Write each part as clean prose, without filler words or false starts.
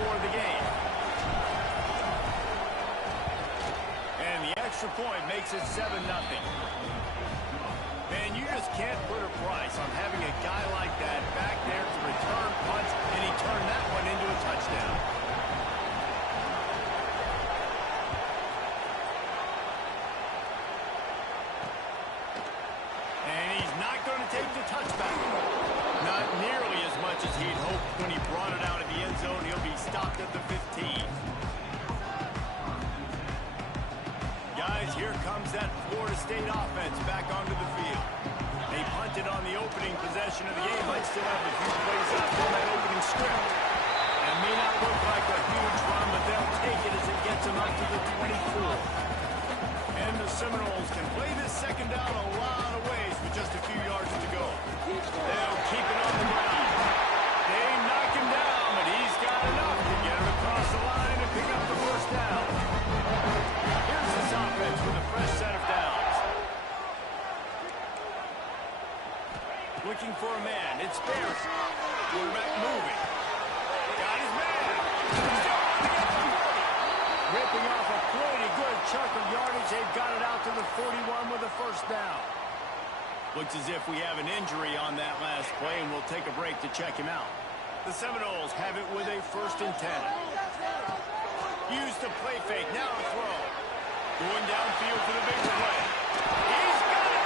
for the game. And the extra point makes it 7-0. Man, you just can't put a price on having a guy like that back there to return punts, and he turned that one into a touchdown. And he's not going to take the touchback. Not nearly as much as he'd hoped when he brought it out of the end zone. He'll be stopped at the 15. Guys, here comes that Florida State offense back onto the field. They punted on the opening possession of the game. Might still have a few plays left on that opening script. It may not look like a huge run, but they'll take it as it gets them up to the 24. And the Seminoles can play this second down a lot of ways with just a few yards to go. They'll keep it on the ground. They knock him down, but he's got enough to get him across the line and pick up the first down. Here's this offense with a fresh set of downs. Looking for a man. It's Bears. Quarterback moving. Got his man. Still on to get the 40. Ripping off a pretty good chunk of yardage. They've got it out to the 41 with a first down. Looks as if we have an injury on that last play, and we'll take a break to check him out. The Seminoles have it with a 1st and 10. Use the play fake. Now a throw. Going downfield for the big play. He's got it.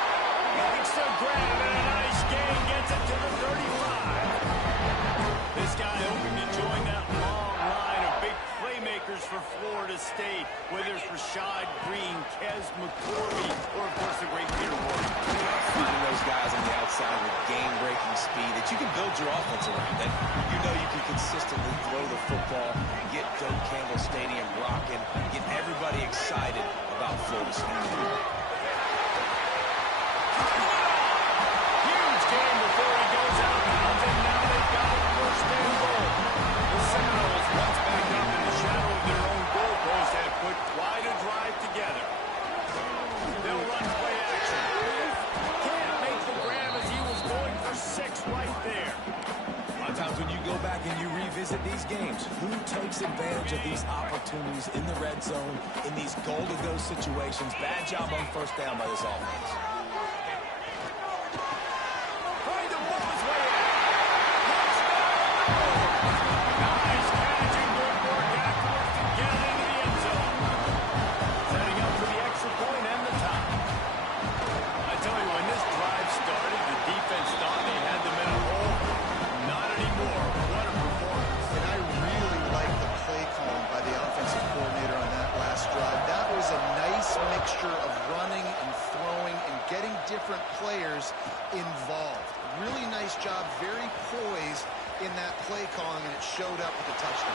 Makes the grab and a nice gain. Gets it to the 35. This guy hoping to join that long line of big playmakers for Florida State, whether it's Rashad Green, Kez McCorvey, or of course the great Peter Warren. Finding those guys on the outside with game-breaking speed that you can build your offense around, that you know you can consistently throw the football, get Doak Campbell Stadium rocking, get everybody excited about Florida State. Huge game before he goes out of bounds, and now they've got a 1st and goal. The Seminoles, once back up in the shadow of their own goalpost, have put quite a drive together. They'll run play action. Can't make the grab as he was going for 6 right there. A lot of times when you go back and you revisit these games, who takes advantage of these opportunities in the red zone, in these goal-to-go situations? Bad job on 1st down by this offense. Trying to blow his way out. Nice catch and good work afterwards to get it into the end zone. Setting up for the extra point and the tie. I tell you, when this drive started, the defense thought they had them in a hole. Not anymore. What a performance. And I really like the play call by the offensive coordinator on that last drive. That was a nice mixture of running and throwing and getting different players involved. Really nice job, very poised in that play calling, and it showed up with a touchdown.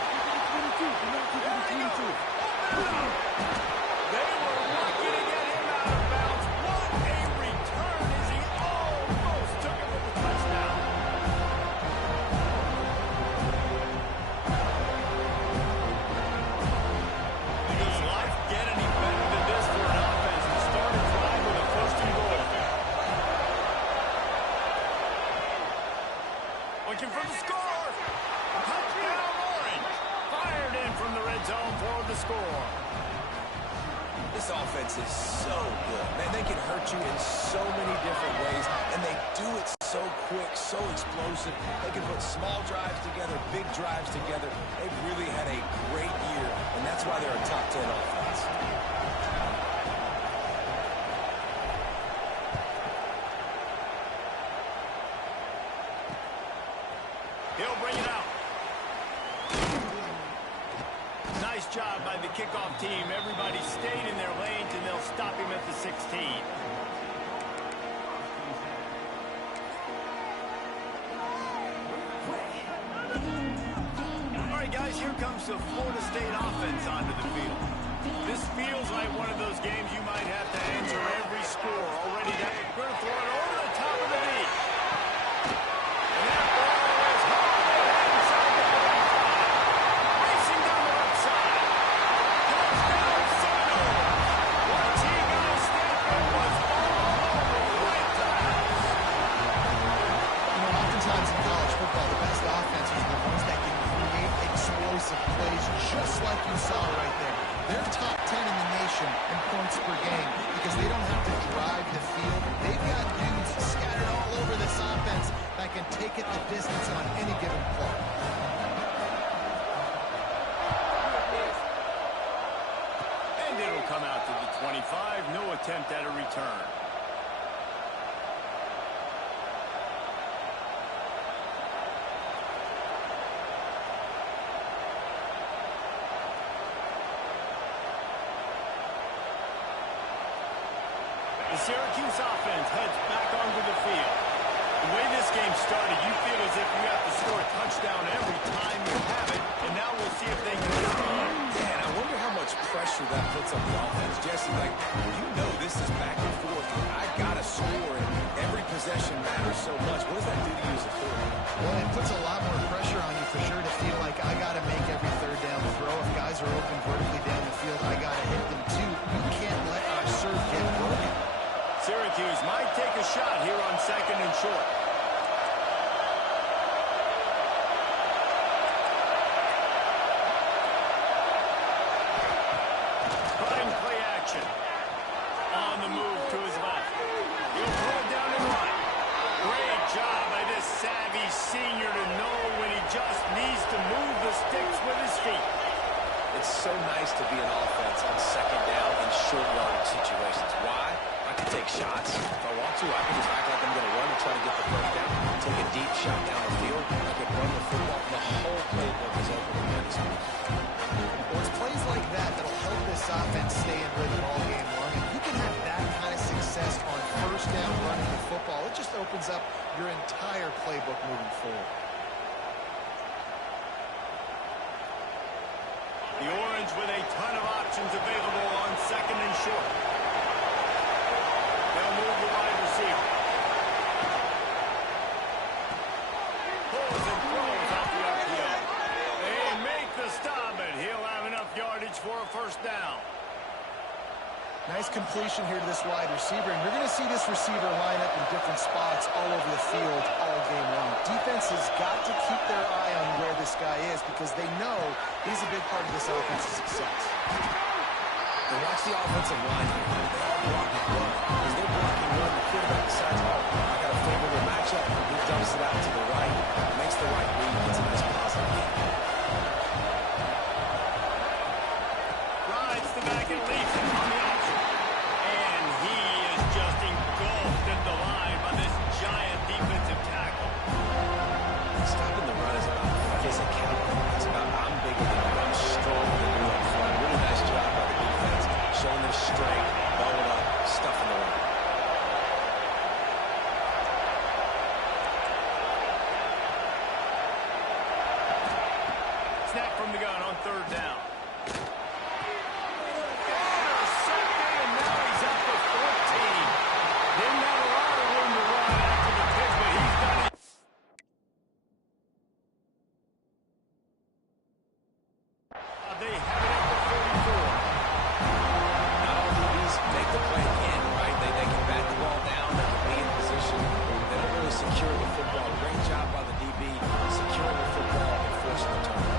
They were lucky to get him out of bounds. What a return as he almost took it with the touchdown. Does life get any better than this for an offense to start a drive with a 1st and goal? Looking for the score. Touchdown Orange. Fired in from the red zone for the score. This offense is so good. Man, they can hurt you in so many different ways, and they do it so quick, so explosive. They can put small drives together, big drives together. They've really had a great year, and that's why they're a top 10 offense. He'll bring it out. Nice job by the kickoff team. Everybody stayed in their lanes, and they'll stop him at the 16. All right, guys, here comes the Florida State offense onto the field. This feels like one of those games you might have to answer every score. Already down. Going to throw it over the top of the knee. And that ball is hard inside the 45. Racing down the left side. Touchdown Seminoles. Once he got his step in, was all over the right times. You know, oftentimes in college football, the best offenses are the ones that can create explosive series of plays just like you saw right there. They're top 10 in the nation in points per game because they don't have to drive the field. They've got dudes scattered all over this offense that can take it the distance on any given play. And it'll come out to the 25. No attempt at a return. The Syracuse offense heads back onto the field. The way this game started, you feel as if you have to score a touchdown every time you have it, and now we'll see if they can respond. Man, I wonder how much pressure that puts on the offense. Jesse, like, you know this is back and forth. I got to score, and every possession matters so much. What does that do to you as a quarterback? Well, it puts a lot more pressure on you for sure to feel like I got to make every third down throw. If guys are open vertically down the field, I got to hit them too. You can't let our serve get broken. Syracuse might take a shot here on 2nd and short. Running play action. On the move to his left. He'll throw it down and run. Great job by this savvy senior to know when he just needs to move the sticks with his feet. It's so nice to be an offense on 2nd down in short yardage situations. Why? I can take shots. If I want to, I can just act like I'm going to run and try to get the first down. Take a deep shot down the field. I can run the football. The whole playbook is open to me. Well, it's plays like that that'll help this offense stay in rhythm all game long. And you can have that kind of success on 1st down running the football. It just opens up your entire playbook moving forward. The Orange with a ton of options available on 2nd and short. They'll move the wide receiver. Pulls and throws out the RPO. They make the stop, but he'll have enough yardage for a 1st down. Nice completion here to this wide receiver, and you're going to see this receiver line up in different spots all over the field all game long. Defense has got to keep their eye on where this guy is because they know he's a big part of this offense's success. And watch the offensive line here. They all block and run. As they're blocking run, the quarterback decides, oh, I got a favorable matchup. He dumps it out to the right, makes the right read, gets a nice positive game. Rides the back and leaps it on the option. And he is just engulfed in the line by this giant defensive tackle. Stopping the run is about physicality. It's about I'm bigger than you. I'm stronger than you up front. Really nice job by the defense. Showing their strength, bowling up, stuffing the run. Snap from the gun on 3rd down. Intercepted, and now he's up to 14. Didn't have a lot of room to run after the pitch, but he's done it. They have it up to 44. Not all DBs make the play again, right? They can bat the ball down, they can be in position. They don't really secure the football. Great job by the DB securing the football and forcing the turnover.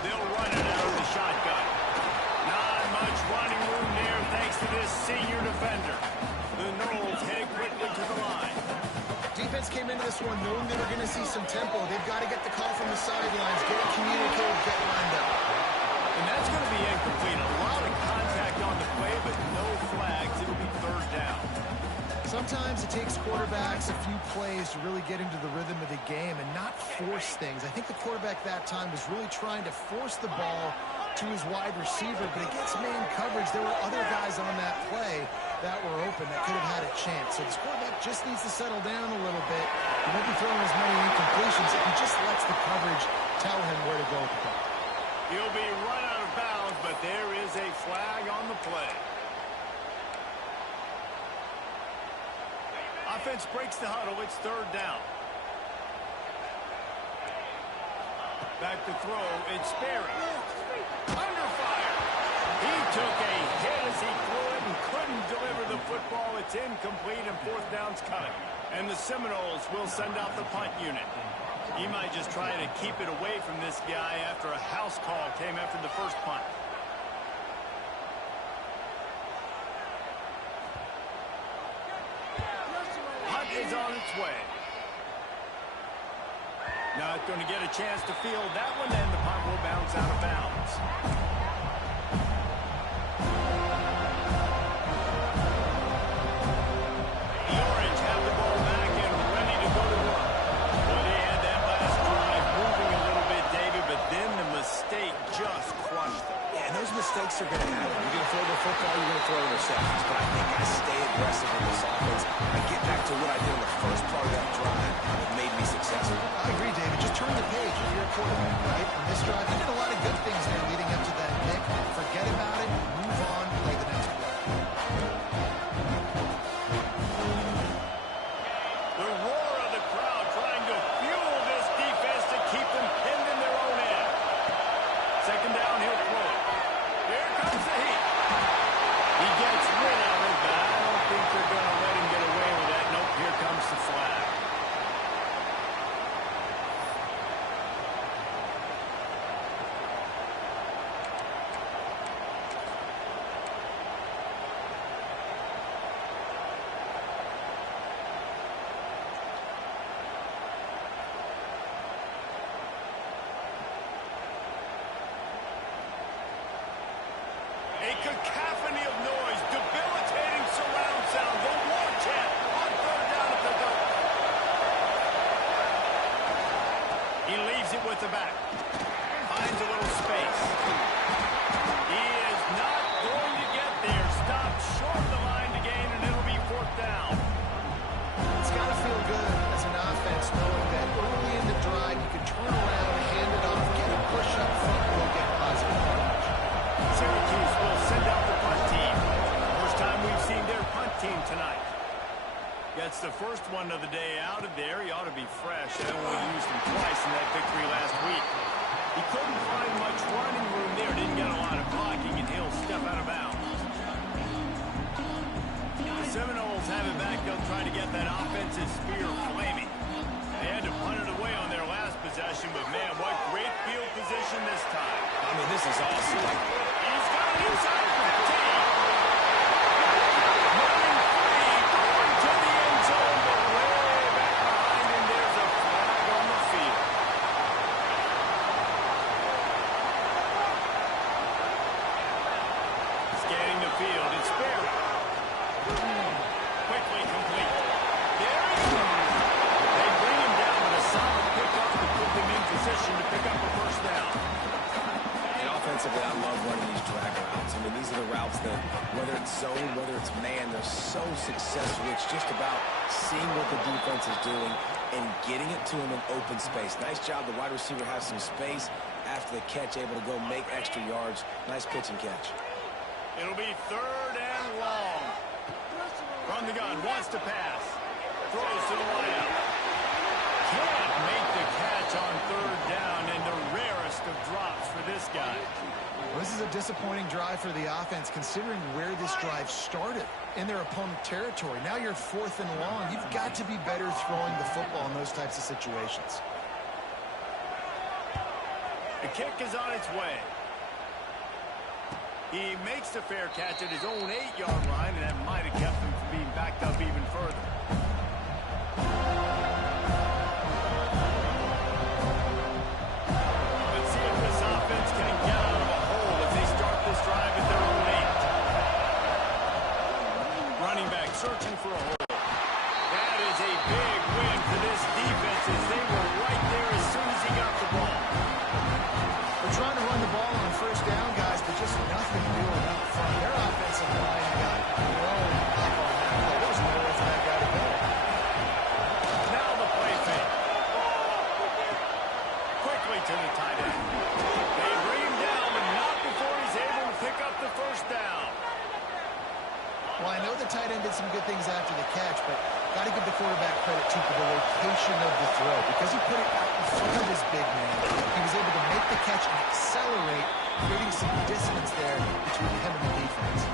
They'll run it out of the shotgun. Not much running room there thanks to this senior defender. The Noles head quickly to the line. Defense came into this one knowing they were going to see some tempo. They've got to get the call from the sidelines, get it communicated, get lined up. And that's going to be incomplete. A lot of contact on the play, but no flags. It'll be 3rd down. Sometimes it takes quarterbacks a few plays to really get into the rhythm of the game and not force things. I think the quarterback that time was really trying to force the ball to his wide receiver, but against man coverage, there were other guys on that play that were open that could have had a chance. So this quarterback just needs to settle down a little bit. He won't be throwing as many incompletions if he just lets the coverage tell him where to go with the ball. He'll be run out of bounds, but there is a flag on the play. Offense breaks the huddle. It's 3rd down. Back to throw. It's Sperry. Under fire. He took a hit as he threw it and couldn't deliver the football. It's incomplete, and 4th down's coming. And the Seminoles will send out the punt unit. He might just try to keep it away from this guy after a house call came after the first punt. Punt is on its way. Not going to get a chance to field that one, and the punt will bounce out of bounds. The Orange have the ball back and ready to go to work. Well, they had that last drive moving a little bit, David, but then the mistake just crushed them. Yeah, and those mistakes are going to happen. You're going to throw the football, you're going to throw interceptions. But I think I stay aggressive in this offense. I get back to what I did in the first part of that drive that made me successful. I agree, David. Just turn the page if you're a quarterback, right? On this drive, you did a lot of good things there leading up to that pick. Forget about it. Move on. Play the next play. The roar of the crowd trying to fuel this defense to keep them pinned in their own end. Second down, he'll throw it. Here comes the heat. He gets rid of it, but I don't think they're going to let him get away with that. Nope, here comes the flag. A cacophony of noise, debilitating surround sound, the war chant on third down at the goal. He leaves it with the back. Finds a little space. He is not going to get there. Stopped short of the line to gain, and it'll be fourth down. It's got to feel good as an offense knowing that early in the drive you can turn around, hand it off, get a push up front, and go get positive yardage. Syracuse will send out the punt team. First time we've seen their punt team tonight. Gets the first one of the day out of there. He ought to be fresh. They only used him twice in that victory last week. He couldn't find much running room there. Didn't get a lot of blocking, and he'll step out of bounds. The Seminoles have it back. They'll try to get that offensive spear flaming. They had to punt it away on their last possession, but man, what great field position this time. I mean, this is awesome. He's got it inside 15. Running free, going to the end zone, but way back behind him, there's a flag on the field. Scanning the field, it's Barry. Quickly complete. There he goes. They bring him down with a solid pickup to put them in position to pick up a first down. And offensively, I love running these drag routes. I mean, these are the routes that, whether it's zone, whether it's man, they're so successful. It's just about seeing what the defense is doing and getting it to him in open space. Nice job. The wide receiver has some space after the catch, able to go make extra yards. Nice pitch and catch. It'll be third and long. From the gun, wants to pass. Throws to the wideout. Can't make the catch on third down, and the rarest of drops for this guy. Well, this is a disappointing drive for the offense, considering where this drive started, in their opponent territory. Now you're fourth and long. You've got to be better throwing the football in those types of situations. The kick is on its way. He makes the fair catch at his own 8-yard line, and that might have kept him from being backed up even further. Let's see if this offense can get out of a hole if they start this drive at their own 8. Running back searching for a hole. That is a big win for this defense as they were right there as soon as he got the ball. They're trying to run the ball on first down, guys, but just nothing doing up front. Their offensive line got thrown up on that play. There was nowhere for that guy to go. Now the play fake. Quickly to the tight end. They bring him down, but not before he's able to pick up the first down. Well, I know the tight end did some good things after the catch, but got to give the quarterback credit, too, for the location of the throw. Because he put it out in front of his big man, he was able to make the catch and accelerate, creating some distance there between him and the defense.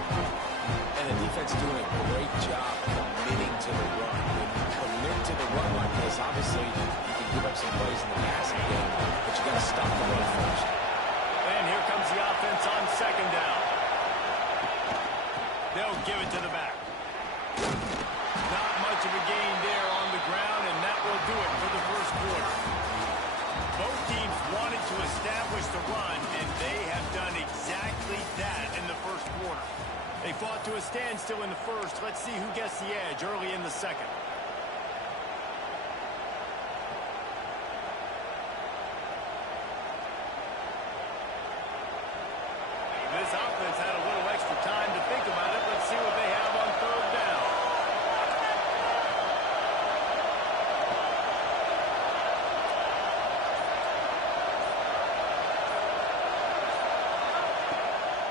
And the defense doing a great job committing to the run. When you commit to the run like this, obviously, you can give up some plays in the passing game, but you got to stop the run first. And here comes the offense on second down. They'll give it to the back. Not much of a gain there on the ground, and that will do it for the first quarter. Both teams wanted to establish the run, and they have done exactly that in the first quarter. They fought to a standstill in the first. Let's see who gets the edge early in the second. This offense had a little extra time to think about it. Let's see what they have on third down.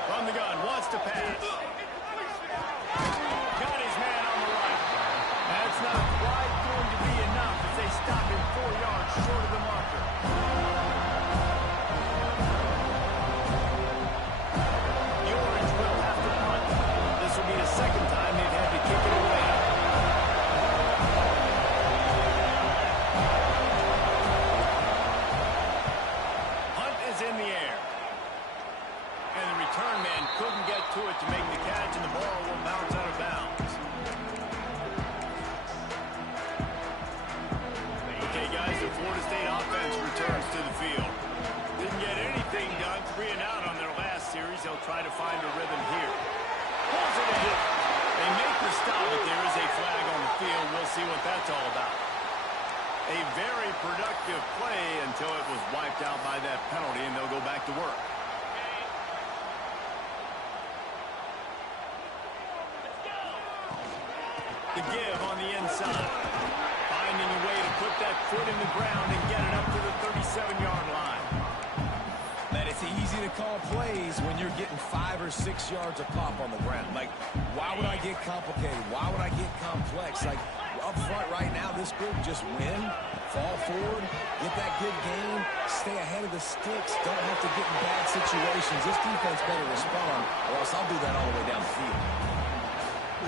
From the gun, wants to pass. Got his man on the right. That's not quite going to be enough as they stop him 4 yards short of the marker. The Orange will have to punt. This will be the second time they've had to kick it away. Punt is in the air. And the return man couldn't get to it to make the catch, and the ball will bounce out of bounds. Okay, guys, the Florida State offense returns to the field. Didn't get anything done, 3 and out on their last series. They'll try to find a rhythm here. Pulls it in. They make the stop, but there is a flag on the field. We'll see what that's all about. A very productive play until it was wiped out by that penalty, and they'll go back to work. The give on the inside. Finding a way to put that foot in the ground and get it up to the 37-yard line. Man, it's easy to call plays when you're getting 5 or 6 yards a pop on the ground. Like, why would I get complicated? Why would I get complex? Like, up front right now, this group just win, fall forward, get that good game, stay ahead of the sticks, don't have to get in bad situations. This defense better respond, or else I'll do that all the way down the field.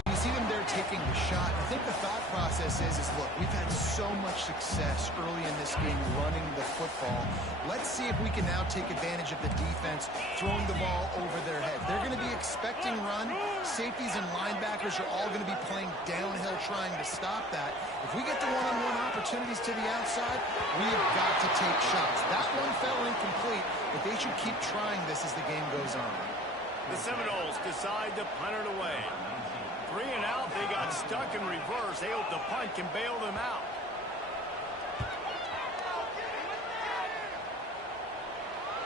You see them there taking the shot. I think the thought process is look, we've had so much success early in this game running the football. Let's see if we can now take advantage of the defense throwing the ball over their head. They're going to be expecting run. Safeties and linebackers are all going to be playing downhill trying to stop that. If we get the one-on-one opportunities to the outside, we have got to take shots. That one fell incomplete, but they should keep trying this as the game goes on. The Seminoles decide to punt it away. 3 and out, they got stuck in reverse. They hope the punt can bail them out.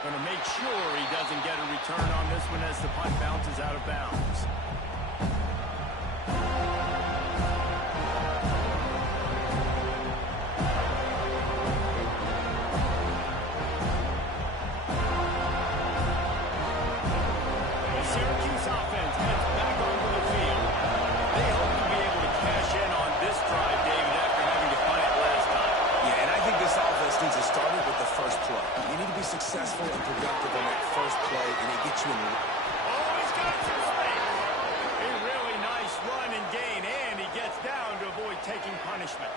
Going to make sure he doesn't get a return on this one as the punt bounces out of bounds. The Syracuse offense heads back onto the field. They hope to be able to cash in on this drive, David, after having to punt it last time. Yeah, and I think this offense needs to start it with the first play. You need to be successful and productive on that first play, and it gets you in the... Oh, he's got some space. A really nice run and gain, and he gets down to avoid taking punishment.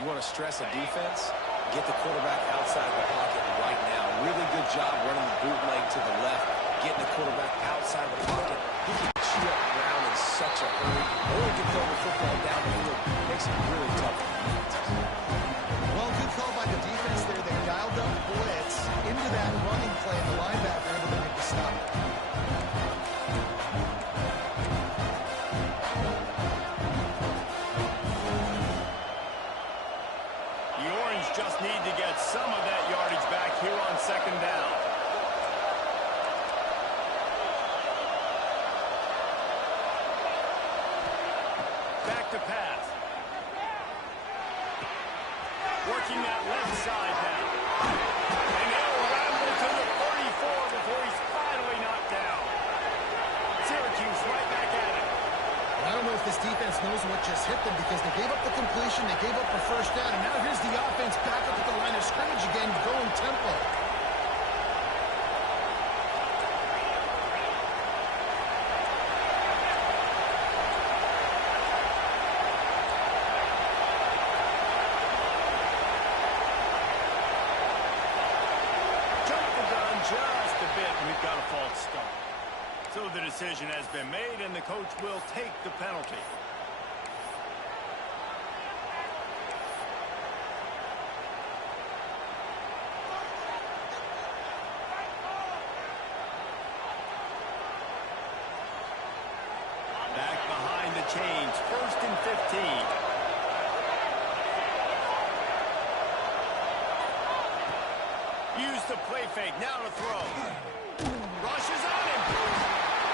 You want to stress a defense? Get the quarterback outside the pocket right now. Really good job running the bootleg to the left, getting the quarterback outside the pocket. He can chew up ground in such a hurry, or he can throw the football down the field. Makes it really tough for the defense. Well, good call by the defense there. They dialed up blitz into that running play, and the linebacker able to make the stop. The Orange just need to get some of that yardage back here on second down. Back to pass. Working that left side now. And he'll ramble to the 34 before he's finally knocked down. Syracuse right back at it. I don't know if this defense knows what just hit them because they gave up the completion, they gave up the first down, and now here's the offense back up at the line of scrimmage again, going tempo. just a bit, and we've got a false start. So the decision has been made, and the coach will take the penalty. Back behind the chains, 1st and 15. Use the play fake, now to throw. Rushes on him.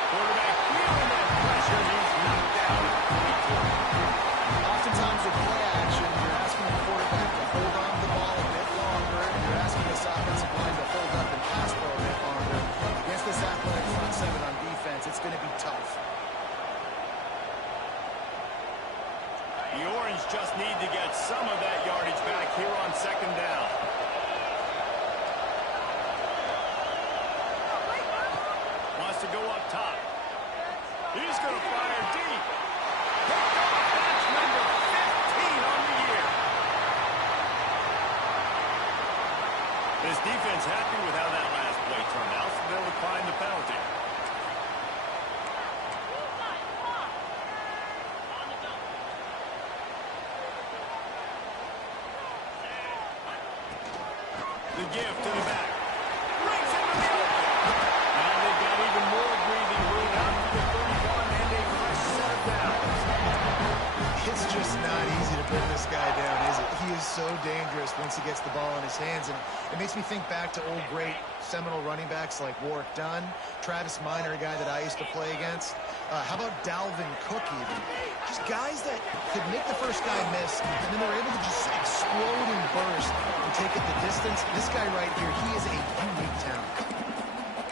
Quarterback feeling that pressure, he's knocked down. Oftentimes with play action, you're asking the quarterback to hold on to the ball a bit longer, and you're asking this offensive line to hold up and pass pro a bit longer. Against this athletic front seven on defense, it's going to be tough. The Orange just need to get some of that yardage back here on 2nd down. Wants to go up top. He's going to fire deep. Picked off. That's number 15 on the year. This defense happy with how that last play turned out, so they'll decline the penalty. The give to the back. Brings him to the open. Now they've got even more breathing room out to the 31 and a fresh set of downs. It's just not easy to bring this guy down, is it? He is so dangerous once he gets the ball in his hands, and it makes me think back to old great Seminole running backs like Warwick Dunn, Travis Minor, a guy that I used to play against. How about Dalvin Cook even? Just guys that could make the first guy miss, and then they're able to just explode and burst and take it the distance. This guy right here, he is a unique talent.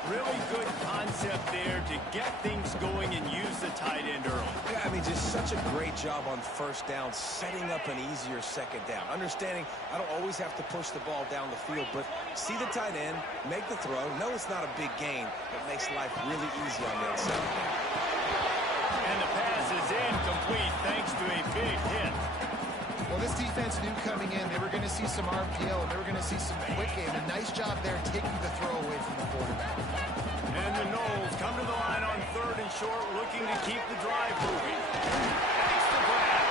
Really good concept there to get things going and use the tight end early. Yeah, I mean, just such a great job on 1st down, setting up an easier 2nd down. Understanding I don't always have to push the ball down the field, but see the tight end, make the throw. No, it's not a big gain, but makes life really easy on the outside. And the pass is incomplete thanks to a big hit. Well, this defense knew coming in they were going to see some RPO and they were going to see some quick game. A nice job there taking the throw away from the quarterback. And the Knowles come to the line on 3rd and short, looking to keep the drive moving. Takes the grab.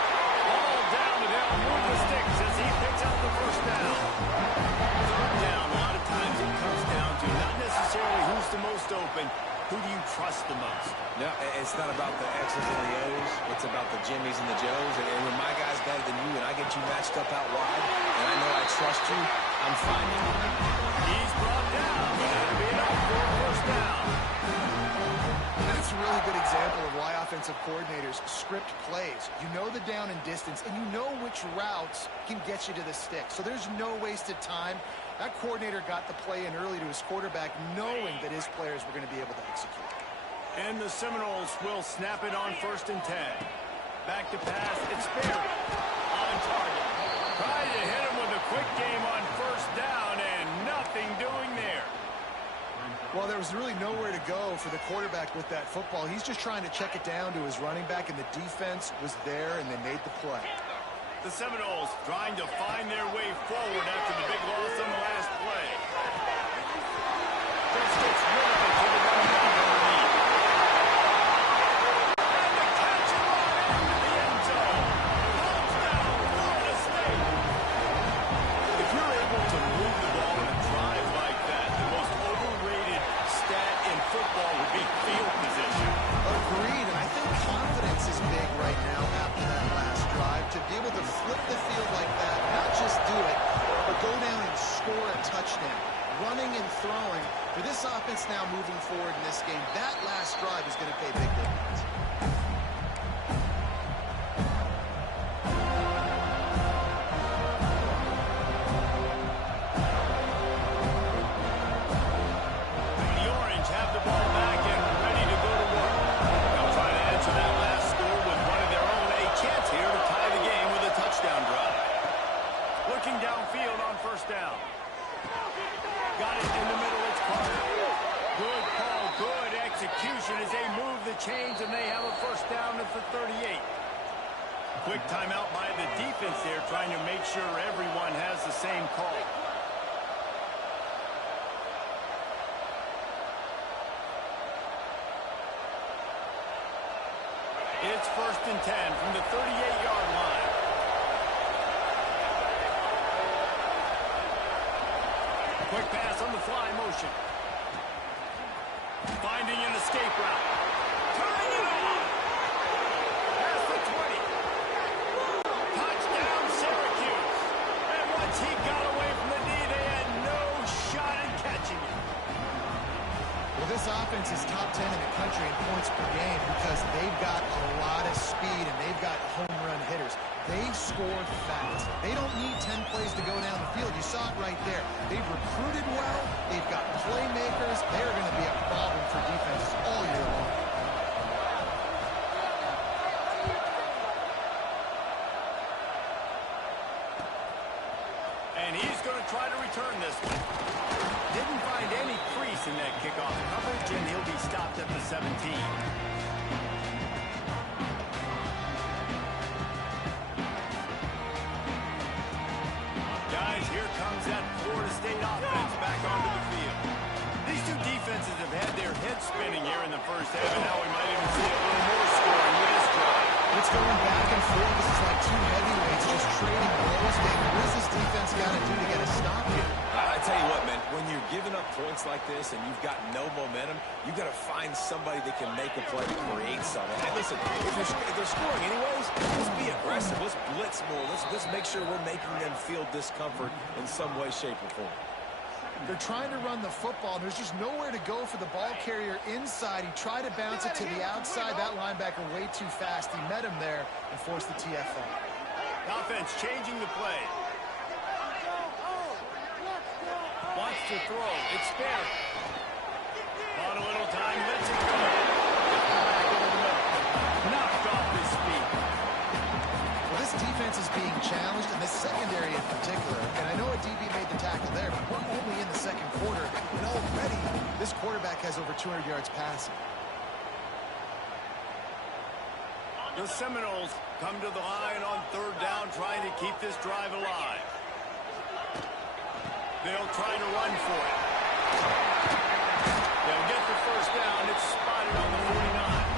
Ball down, and they'll move the sticks as he picks up the 1st down. 3rd down, a lot of times it comes down to not necessarily who's the most open, who do you trust the most? No, it's not about the X's and the O's. It's about the Jimmies and the Joes. And when my guy's better than you and I get you matched up out wide, and I know I trust you, I'm finding you. He's brought down, but that'll be enough for a 1st down. That's a really good example of why offensive coordinators script plays. You know the down and distance, and you know which routes can get you to the stick. So there's no wasted time. That coordinator got the play in early to his quarterback, knowing that his players were going to be able to execute. And the Seminoles will snap it on 1st and 10. Back to pass, it's Berry. On target. Trying to hit him with a quick game on 1st down, and nothing doing there. Well, there was really nowhere to go for the quarterback with that football. He's just trying to check it down to his running back, and the defense was there, and they made the play. The Seminoles trying to find their way forward after the big loss on the last play. Just gets rid of it to the running back underneath. And the catch and run into the end zone. Touchdown, Florida State. If you're able to move the ball in a drive like that, the most overrated stat in football would be field position. Agreed, and I think confidence is big right now after that last drive. To be able to flip the field like that, not just do it, but go down and score a touchdown. Running and throwing. For this offense now moving forward in this game, that last drive is going to pay big dividends. The Orange have the ball back and ready to go to work. They'll try to answer that last score with one of their own. A chance here to tie the game with a touchdown drive. Looking downfield on 1st down. Got it in the middle, it's Carter. Good call, good execution as they move the chains and they have a 1st down at the 38. Quick timeout by the defense there, trying to make sure everyone has the same call. It's 1st and 10 from the 38-yard line. Quick pass on the fly motion. Finding an escape route. Turning it on. Past the 20. Touchdown, Syracuse. And once he got away from the knee, they had no shot at catching it. Well, this offense is top 10 in the country in points per game because they've got a lot of speed and they've got home run hitters. They score fast. They don't need 10 plays to go down the field. You saw it right there. They've recruited well. They've got playmakers. They're going to be a problem for defenses all year long. And he's going to try to return this one. Didn't find any crease in that kickoff coverage, and he'll be stopped at the 17. Guys, here comes that Florida State offense back onto the field. These two defenses have had their heads spinning here in the first half, and now we might even see a little more scoring with this drive. It's going back and forth. This is like two heavyweights just trading blows. David, what does this defense got to do to get a stop here? I tell you what, man, when you're giving up points like this and you've got no momentum, you've got to find somebody that can make a play to create something. And listen, if they're scoring anyways, let's be aggressive. Let's blitz more. Let's make sure we're making them feel discomfort in some way, shape, or form. They're trying to run the football. There's just nowhere to go for the ball carrier inside. He tried to bounce it to the outside. That linebacker way too fast. He met him there and forced the TFL. Offense changing the play. Wants to throw. It's spared. On a little time. Lets it go. Back over the middle. Knocked off his feet. Well, this defense is being challenged, and this secondary in particular. And I know a DB made the tackle there, but we're only in the second quarter. And already, this quarterback has over 200 yards passing. The Seminoles come to the line on 3rd down, trying to keep this drive alive. They'll try to run for it. They'll get the 1st down. It's spotted on the 49.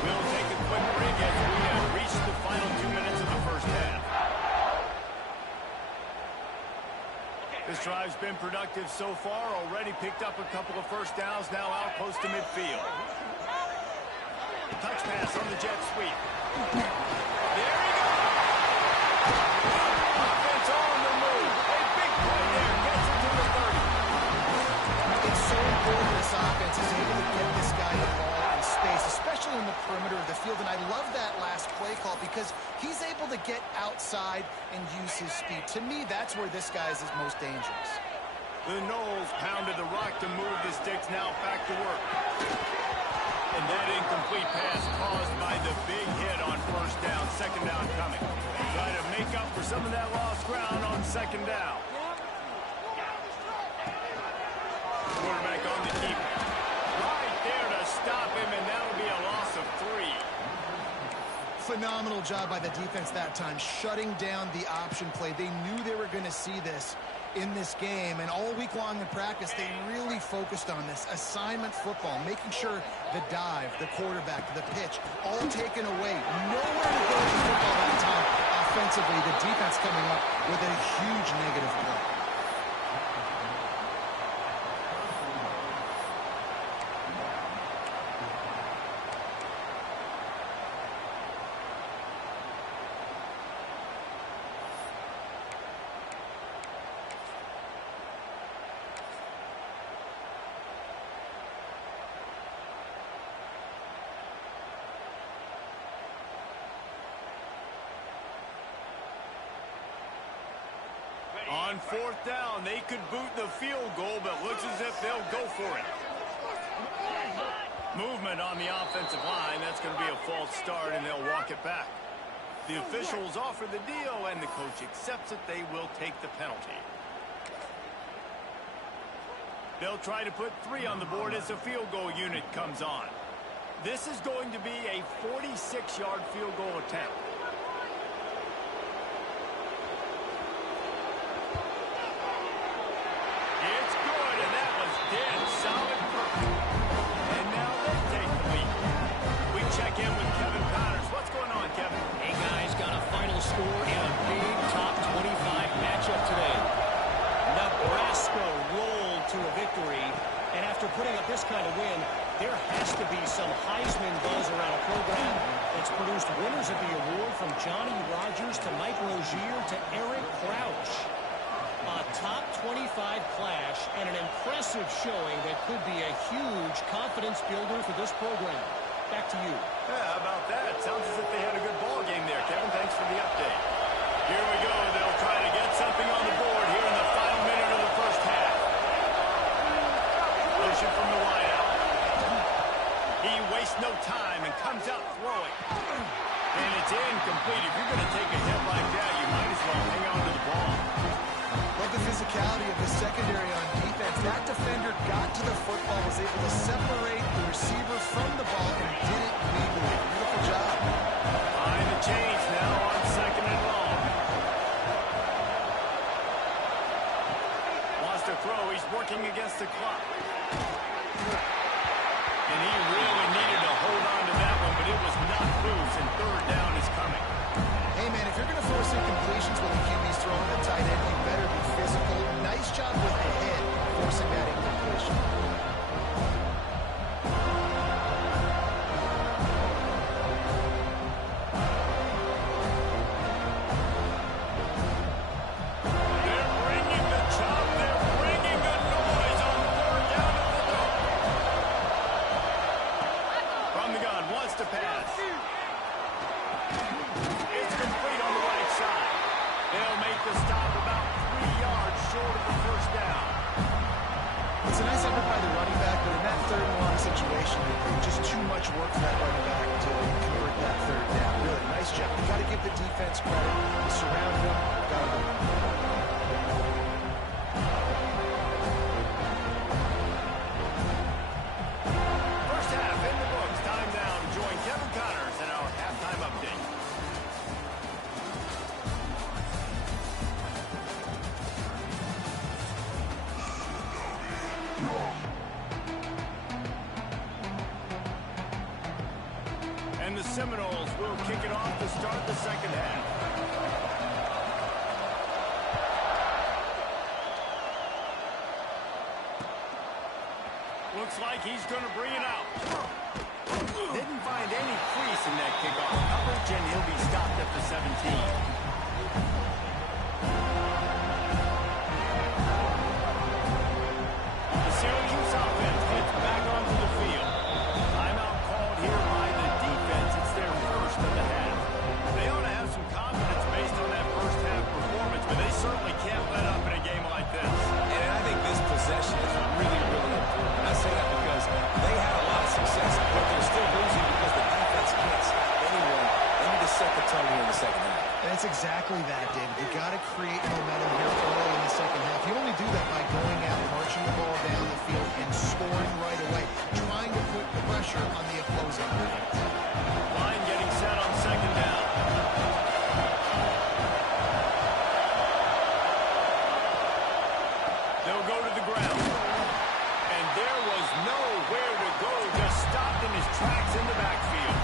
We'll take a quick break as we have reached the final 2 minutes of the first half. This drive's been productive so far. Already picked up a couple of 1st downs, now out close to midfield. Touch pass on the jet sweep. There he goes! Offense on the move. A big play there. Gets it to the 30. It's so important this offense is able to get this guy the ball in space, especially in the perimeter of the field. And I love that last play call because he's able to get outside and use his speed. To me, that's where this guy is his most dangerous. The Noles pounded the rock to move the sticks. Now back to work. And that incomplete pass caused by the big hit on 1st down. 2nd down coming. Try to make up for some of that lost ground on 2nd down. Quarterback on the keeper. Right there to stop him, and that'll be a loss of 3. Phenomenal job by the defense that time, shutting down the option play. They knew they were going to see this in this game, and all week long in practice, they really focused on this assignment football, making sure the dive, the quarterback, the pitch, all taken away. Nowhere to go with the football that time offensively. The defense coming up with a huge negative play. On 4th down, they could boot the field goal, but looks as if they'll go for it. Movement on the offensive line. That's going to be a false start, and they'll walk it back. The officials offer the deal, and the coach accepts it. They will take the penalty. They'll try to put 3 on the board as the field goal unit comes on. This is going to be a 46-yard field goal attempt. It's good, and that was dead solid perfect. And now they take the lead. We check in with Kevin this kind of win, there has to be some Heisman buzz around a program that's produced winners of the award from Johnny Rodgers to Mike Rozier to Eric Crouch. A top 25 clash and an impressive showing that could be a huge confidence builder for this program. Back to you. Yeah, how about that? Sounds as if they had a good ball game there, Kevin. Thanks for the update. Here we go. They'll try to get something on the board here in the final minute of the first half. Motion from the wideout. He wastes no time and comes out throwing. And it's incomplete. If you're going to take a hit like that, you might as well hang on to the ball. Love the physicality of the secondary on defense. That defender got to the football, was able to separate the receiver from the ball, and did it legally. Beautiful job. Behind the chains now on second and long. Wants to throw. He's working against the clock. And he really needed to hold on to that one, but it was not loose, and third down is coming. Hey, man, if you're going to force incompletions when the QB's throwing the tight end, you better be physical. Nice job with the head, forcing that incompletion. They're bringing the chop. They're bringing the noise on third down at the goal. From the gun, wants to pass. It's complete on the right side. They'll make the stop about 3 yards short of the first down. It's a nice effort by the running back, but in that third and long situation, just too much work for that running back to convert that third down. Really, nice job. You got to give the defense credit. You surround them. Got to First half in the books. Time now to join Kevin Connors in our halftime update. And the Seminoles will kick it off to start the second half. Looks like he's going to bring it out. Didn't find any crease in that kickoff coverage, and he'll be stopped at the 17. The Syracuse offense gets back onto the field. Timeout called here by the defense. It's their first of the half. They ought to have some confidence based on that first half performance, but they certainly can't let up in a game like this. And I think this possession is really, really important. And I say that because they had a lot of success, but they're still losing because the defense can't stop anyone. They need to set the tone here in the second half. And it's exactly that, David. You got to create momentum here early in the second half. You only do that by going out, marching the ball down the field, and scoring right away, trying to put pressure on the opposing defense. Line getting set on second down. They'll go to the ground. And there was nowhere to go, just stopped in his tracks in the backfield.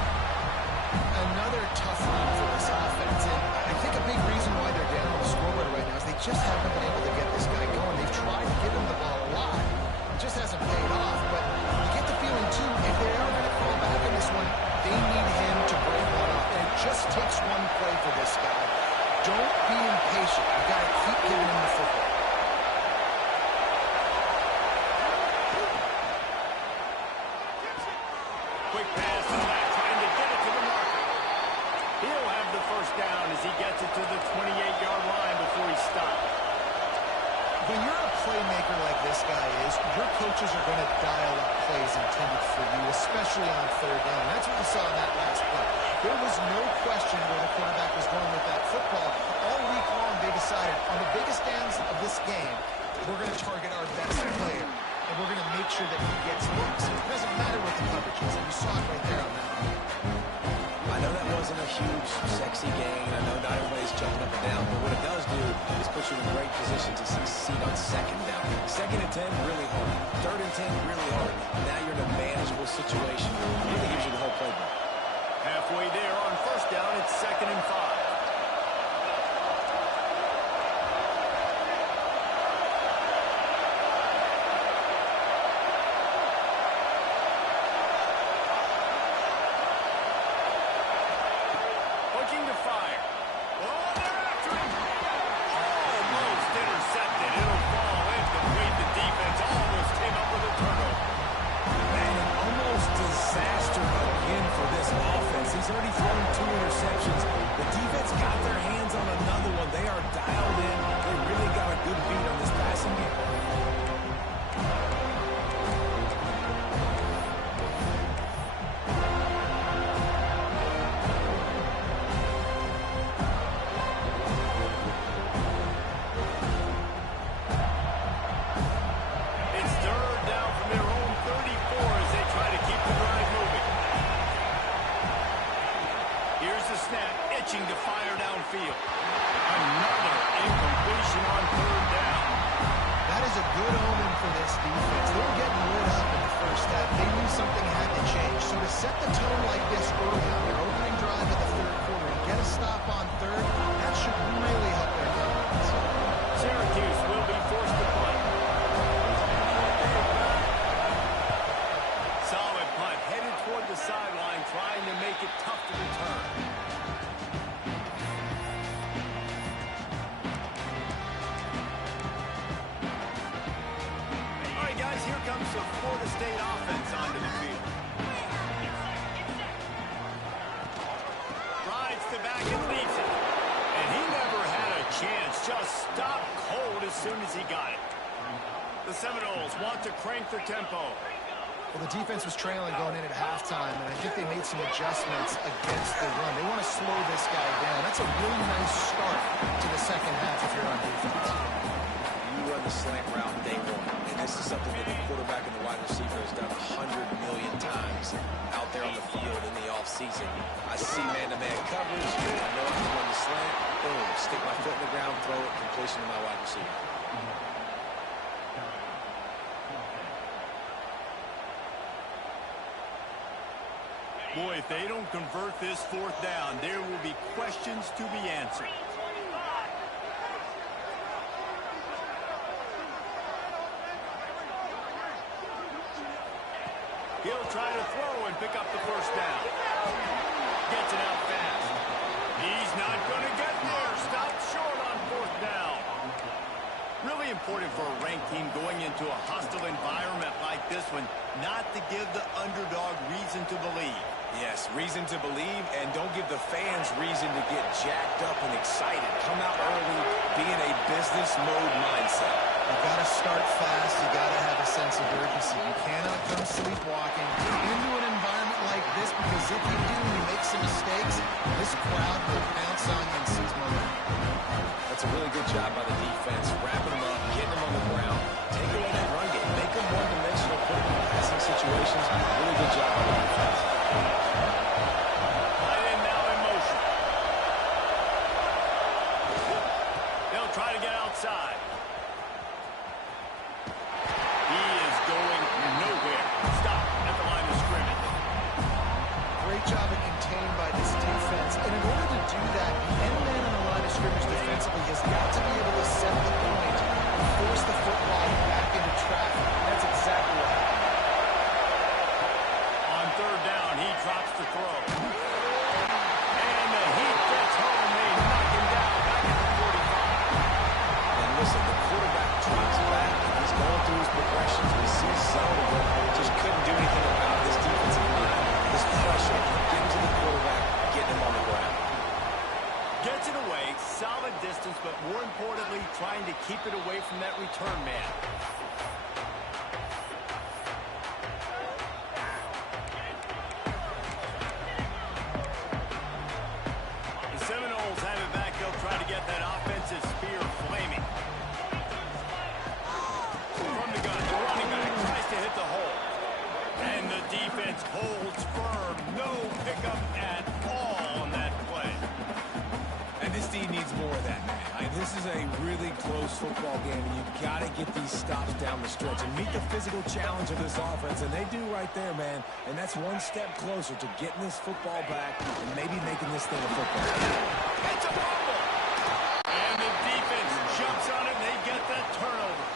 Another tough run for this offense, and I think a big reason why they're down on the scoreboard right now is they just haven't been able to get this guy going. They've tried to give him the ball a lot. It just hasn't paid off, but you get the feeling, too, if they are going to fall back in this one, they need him to break one up, and it just takes one play for this guy. Don't be impatient. You've got to keep giving him the football. Quick pass on that, trying to get it to the marker. He'll have the first down as he gets it to the 28-yard line before he stopped. When you're a playmaker like this guy is, your coaches are going to dial up plays intended for you, especially on third down. That's what we saw in that last play. There was no question where the quarterback was going with that football. All week long, they decided, on the biggest downs of this game, we're going to target our best player, and we're going to make sure that he gets looks. It doesn't matter what the coverage is, and you saw it right there on that one. I know that wasn't a huge, sexy gain. I know not everybody's jumping up and down, but what it does do is put you in a great position to succeed on second down. Second and 10, really hard. Third and 10, really hard. Now you're in a manageable situation. It really gives you the whole playbook. Halfway there on first down, it's 2nd and 5. comes the Florida State offense onto the field. Rides the back and leaves it. And he never had a chance. Just stopped cold as soon as he got it. The Seminoles want to crank their tempo. Well, the defense was trailing going in at halftime, and I think they made some adjustments against the run. They want to slow this guy down. That's a really nice start to the second half if you're on defense. You run the slant route day one, and this is something that the quarterback and the wide receiver has done 100 million times out there on the field in the offseason. I see man-to-man coverage. I know I can run the slant. Boom, stick my foot in the ground, throw it, completion to my wide receiver. Boy, if they don't convert this fourth down, there will be questions to be answered. He'll try to throw and pick up the first down. Gets it out fast. He's not going to get there. Stopped short on fourth down. Really important for a ranked team going into a hostile environment like this one, not to give the underdog reason to believe. Yes, reason to believe, and don't give the fans reason to get jacked up and excited. Come out early, be in a business mode mindset. You got to start fast. You got to have a sense of urgency. You cannot come sleepwalking into an environment like this, because if you do, you make some mistakes, this crowd will pounce on you and seize momentum. That's a really good job by the defense, wrapping them up, getting them on the ground, taking away that run game, make them one-dimensional, put them in passing situations. Really good job by the defense. Right in now in motion. They'll try to get outside. He is going nowhere. Stop at the line of scrimmage. Great job of contained by this defense. And in order to do that, the end man on the line of scrimmage defensively has got to be able to set the point and force the football back into traffic. That's exactly what happened. On third down, he drops the throw. And the heat gets home. They knock him down back at the 45. And listen, the quarterback drops back, and he's going through his progressions. We see some of them, just couldn't do anything about this defensive line. This pressure, getting to the quarterback, getting him on the ground. Gets it away, solid distance, but more importantly, trying to keep it away from that return man. The Seminoles have it back. They'll try to get that offensive spear flaming. From the gun, the running back tries to hit the hole. And the defense holds firm. No pickup at all on that play. And this team needs more of that, man. This is a really close football game, and you've got to get these stops down the stretch and meet the physical challenge of this offense, and they do right there, man. And that's one step closer to getting this football back and maybe making this thing a football game. It's a fumble. And the defense jumps on it, and they get that turnover.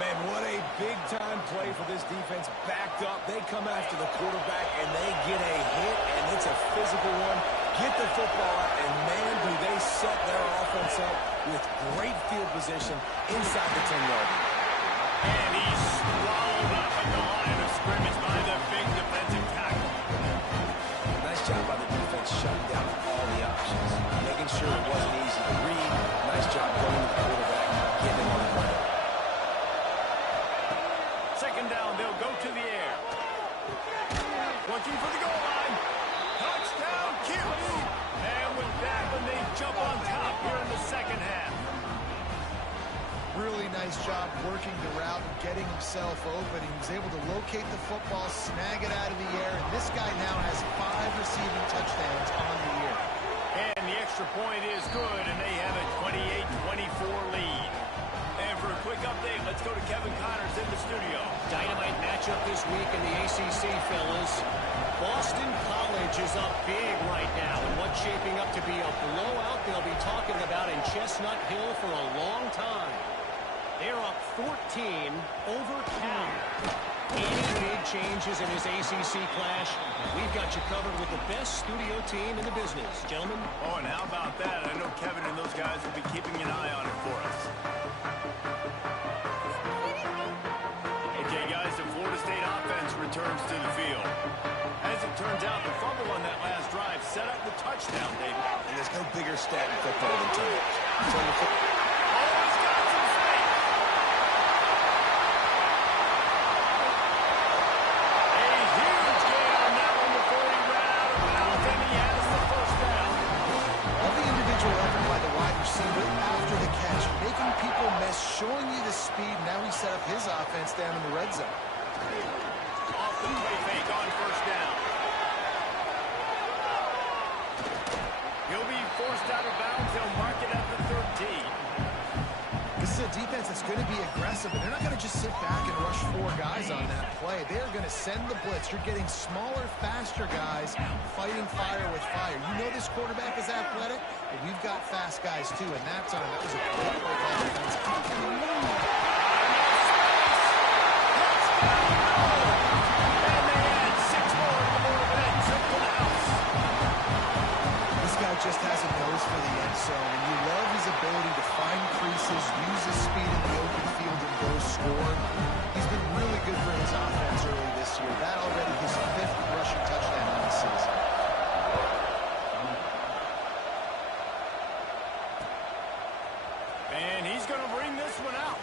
Man, what a big-time play for this defense. Backed up, they come after the quarterback, and they get a hit, and it's a physical one. Get the football out, and man, do they set their offense up with great field position inside the 10-yard line. And he's swallowed up at the line of scrimmage by the big defensive tackle. Nice job by the defense shutting down all the options, making sure it wasn't easy to read. Nice job going to the quarterback, getting him on the ground. Second down, they'll go to the air. Looking for the goal line. Touchdown, Cuse. And with that, when they jump on top here in the second half. Really nice job working the route and getting himself open. He was able to locate the football, snag it out of the air, and this guy now has 5 receiving touchdowns on the year. And the extra point is good, and they have a 28-24 lead. And for a quick update, let's go to Kevin Connors in the studio. Dynamite matchup this week in the ACC, fellas. Boston College is up big right now, and what's shaping up to be a blowout they'll be talking about in Chestnut Hill for a long time. They're up 14 over Cal. Any big changes in his ACC clash? We've got you covered with the best studio team in the business. Gentlemen? Oh, and how about that? I know Kevin and those guys will be keeping an eye on it for us. Okay, guys. returns to the field. As it turns out, the fumble on that last drive set up the touchdown, David. And there's no bigger stat in football than turnovers. After the catch, making people miss, showing you the speed. Now he set up his offense down in the red zone. Off the play fake on first down. He'll be forced out of bounds. He'll mark it at the 13. This is a defense that's going to be aggressive, and they're not going to just sit back and rush 4 guys on that play. They're going to send the blitz. You're getting smaller, faster guys fighting fire with fire. You know this quarterback is athletic, but we've got fast guys too, and that time that was a great play by the defense. Just has a nose for the end zone, and you love his ability to find creases, use his speed in the open field, and go score. He's been really good for his offense early this year. That already his 5th rushing touchdown on the season. And he's going to bring this one out.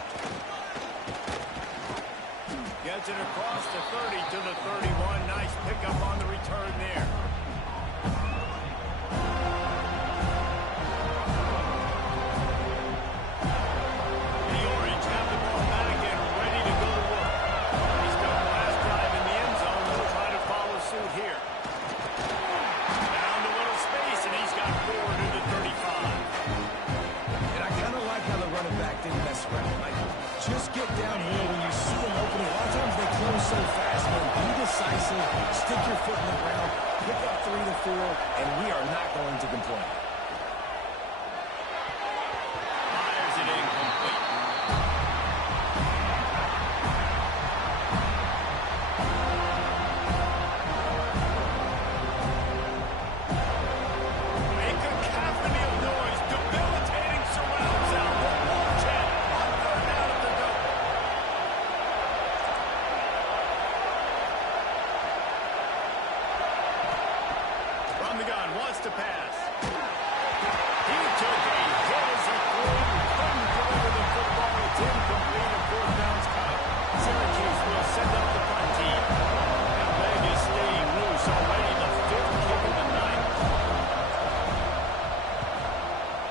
Gets it across the 30 to the 31. Nice pickup on the return there. Just get downhill when you see an opening. A lot of times they close so fast, man. Be decisive, stick your foot in the ground, pick up 3 to 4, and we are not going to complain. Fires it incomplete. Make a cacophony of noise, debilitating surround sound. One more chant. From the gun, wants to pass. He took a hit as he threw it. Couldn't deliver the football. It's incomplete and 4th down's cut. Syracuse will send up the punt team. And Vegas staying loose already, the 5th kick of the night.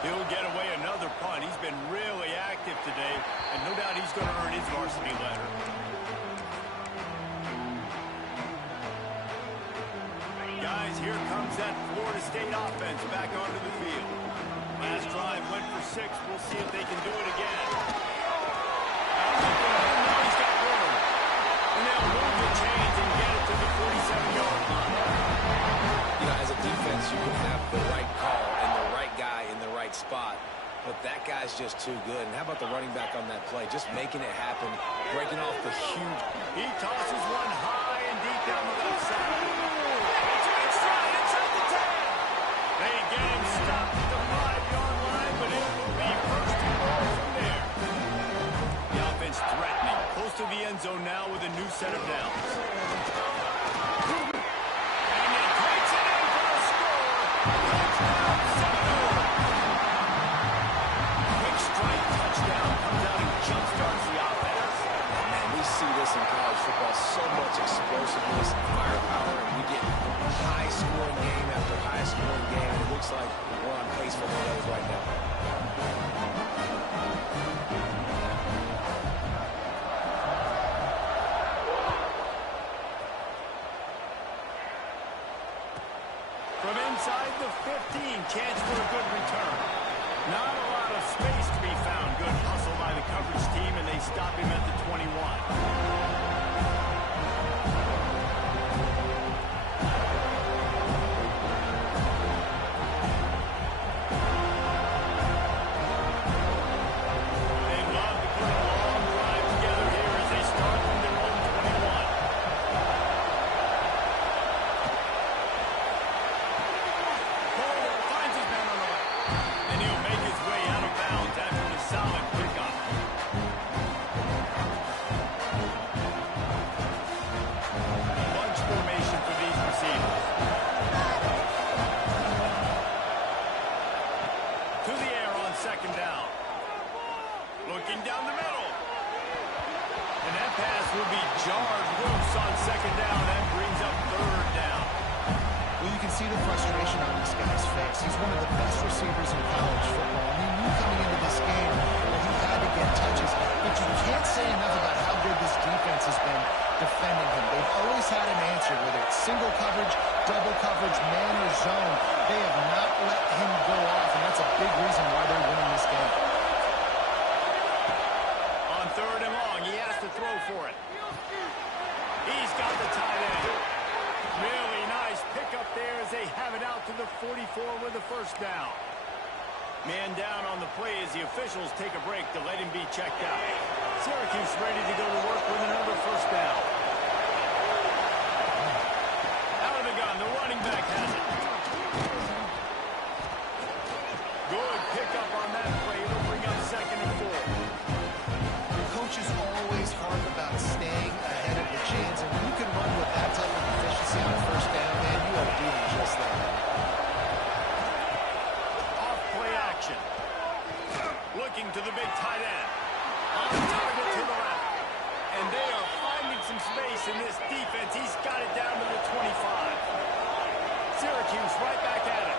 He'll get away another punt. He's been really active today, and no doubt he's going to earn his varsity letter. Guys, here comes that Florida State offense back onto the field. Last drive went for 6. We'll see if they can do it again. Now he's got room. And they'll move the chains and get it to the 47-yard line. You know, as a defense, you can have the right call and the right guy in the right spot, but that guy's just too good. And how about the running back on that play? Just making it happen, breaking off the huge... He tosses one high and deep down the left side. They get him stopped at the 5-yard line, but it will be first and goal from there. The offense threatening, close to the end zone now with a new set of downs. And he takes it in for a score. Touchdown, Seminole. Quick strike touchdown comes out and jumpstarts the offense. Man, we see this in college football, so much explosiveness and firepower, and we get high-scoring game after high-scoring game, and it looks like we're on pace for one of those right now. From inside the 15, chance for a good return. Not a lot of space to be found. Good hustle by the coverage team, and they stop him at the 21. jarred loose on second down. That brings up third down. Well, you can see the frustration on this guy's face. He's one of the best receivers in college football. I mean, he knew coming into this game that he had to get touches, but you can't say enough about how good this defense has been defending him. They've always had an answer, whether it's single coverage, double coverage, man or zone. They have not let him go off, and that's a big reason why they're winning this game. On third and long, he has to throw for it. He's got the tight end. Really nice pickup there as they have it out to the 44 with a first down. Man down on the play as the officials take a break to let him be checked out. Syracuse ready to go to work with another first down. Out of the gun, the running back has it. Good pickup on that play. It'll bring up second and 4. The coach is always hard about staying ahead of the chains, and when you can run with that type of efficiency on a first down, man, you are doing just that. Off-play action. Looking to the big tight end. On target to the left. And they are finding some space in this defense. He's got it down to the 25. Syracuse right back at it.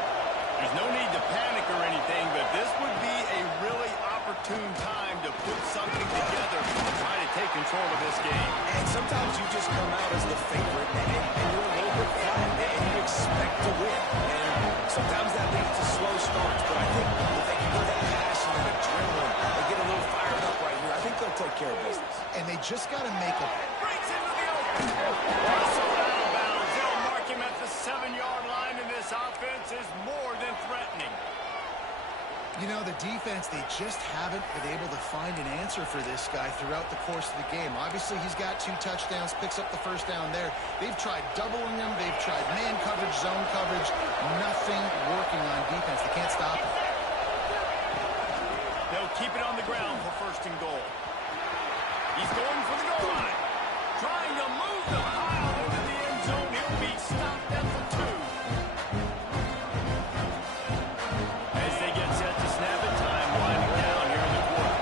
There's no need to panic or anything, but this would be a really opportune time to put something together and try to take control of this game. And sometimes you just come out as the favorite, and you're a little bit flat, and you expect to win. And sometimes that leads to slow starts, but I think if they can get that passion and adrenaline, they get a little fired up right here, I think they'll take care of business. And they just got to make a... Breaks into the open. Russell out of bounds. They'll mark him at the 7-yard line, and this offense is more than threatening. You know, the defense, they just haven't been able to find an answer for this guy throughout the course of the game. Obviously, he's got 2 touchdowns, picks up the first down there. They've tried doubling him. They've tried man coverage, zone coverage. Nothing working on defense. They can't stop him. They'll keep it on the ground for first and goal. He's going for the goal line. Trying to move the pile into the end zone. He'll be stopped at the 2. As they get set to snap it, time winding down here in the quarter.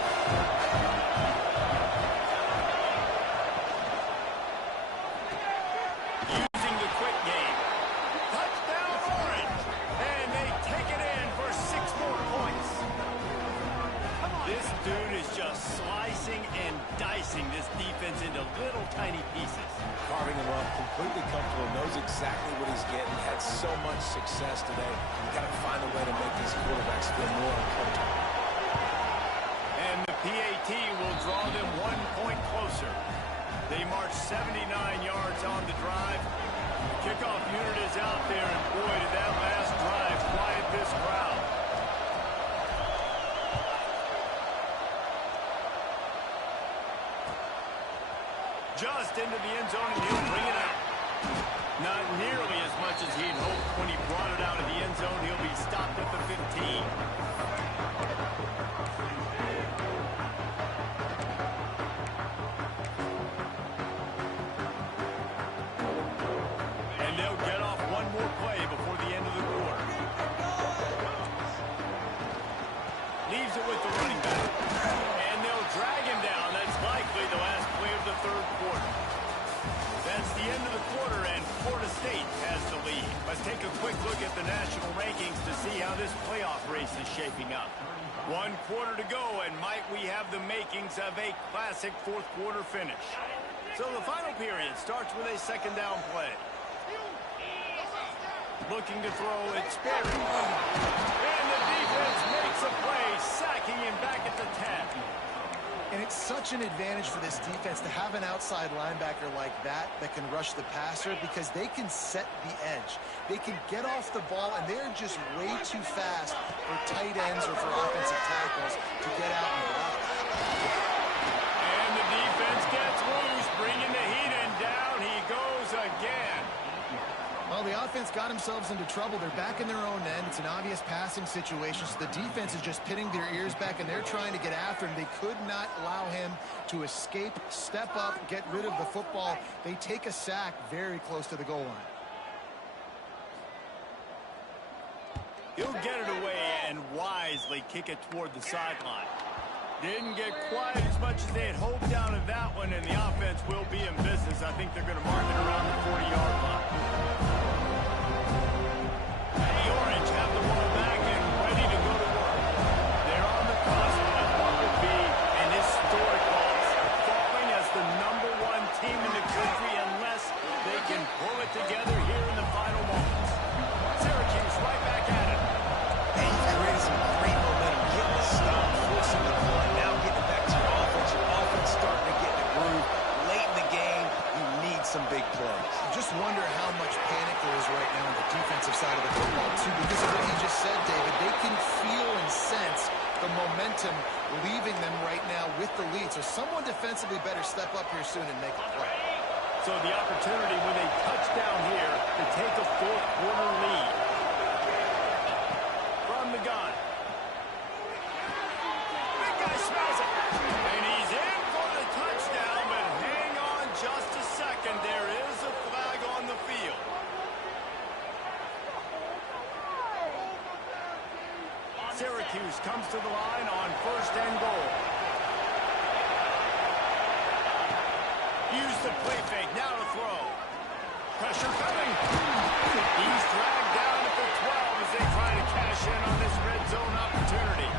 Using the quick game. Touchdown Orange. And they take it in for 6 more points. This dude is just slicing and dicing this defense into little tiny pieces. Carving him up, completely comfortable, knows exactly what he's getting, had so much success today. You got to find a way to make these quarterbacks feel more uncomfortable. And the PAT will draw them 1 point closer. They march 79 yards on the drive. The kickoff unit is out there, and boy, did that last drive quiet this crowd. Just into the end zone, and he'll bring it out. Not nearly as much as he'd hoped when he brought it out of the end zone. He'll be stopped at the 15. And they'll get off one more play before the end of the quarter. Leaves it with the running back. And they'll drag him down. That's likely the last play of the third quarter. That's the end of the quarter, and Florida State has the lead. Let's take a quick look at the national rankings to see how this playoff race is shaping up. 1 quarter to go, and might we have the makings of a classic fourth quarter finish. So the final period starts with a second down play. Looking to throw, it's Berry. And the defense makes a play, sacking him back at the 10. And it's such an advantage for this defense to have an outside linebacker like that can rush the passer, because they can set the edge. They can get off the ball, and they're just way too fast for tight ends or for offensive tackles to get out and block. And the defense gets loose, bringing the heat, and down he goes again. Well, the offense got themselves into trouble. They're back in their own end. It's an obvious passing situation, so the defense is just pitting their ears back, and they're trying to get after him. They could not allow him to escape, step up, get rid of the football. They take a sack very close to the goal line. He'll get it away and wisely kick it toward the sideline. Didn't get quite as much as they had hoped out of that one, and the offense will be in business. I think they're going to mark it around the 40-yard line. And the Orange have the ball back and ready to go to work. They're on the cusp of what would be an historic loss, falling as the #1 team in the country unless they can pull it together here in the final moments. Syracuse right back at it. And you created some great momentum, getting the stop, forcing the punt, now getting back to your offense. Your offense starting to get in the groove. Late in the game, you need some big plays. Just wonder how much panic there is right now on the defensive side of the football, too, because of what you just said, David. They can feel and sense the momentum leaving them right now with the lead. So someone defensively better step up here soon and make a play. So the opportunity with a touchdown here to take a fourth-quarter lead. From the gun. Big guy smells it. And he's in for the touchdown, but hang on just a second. There is a flag on the field. Syracuse comes to the line on 1st and goal. Use the play fake, now to throw. Pressure coming. He's dragged down at the 12 as they try to cash in on this red zone opportunity.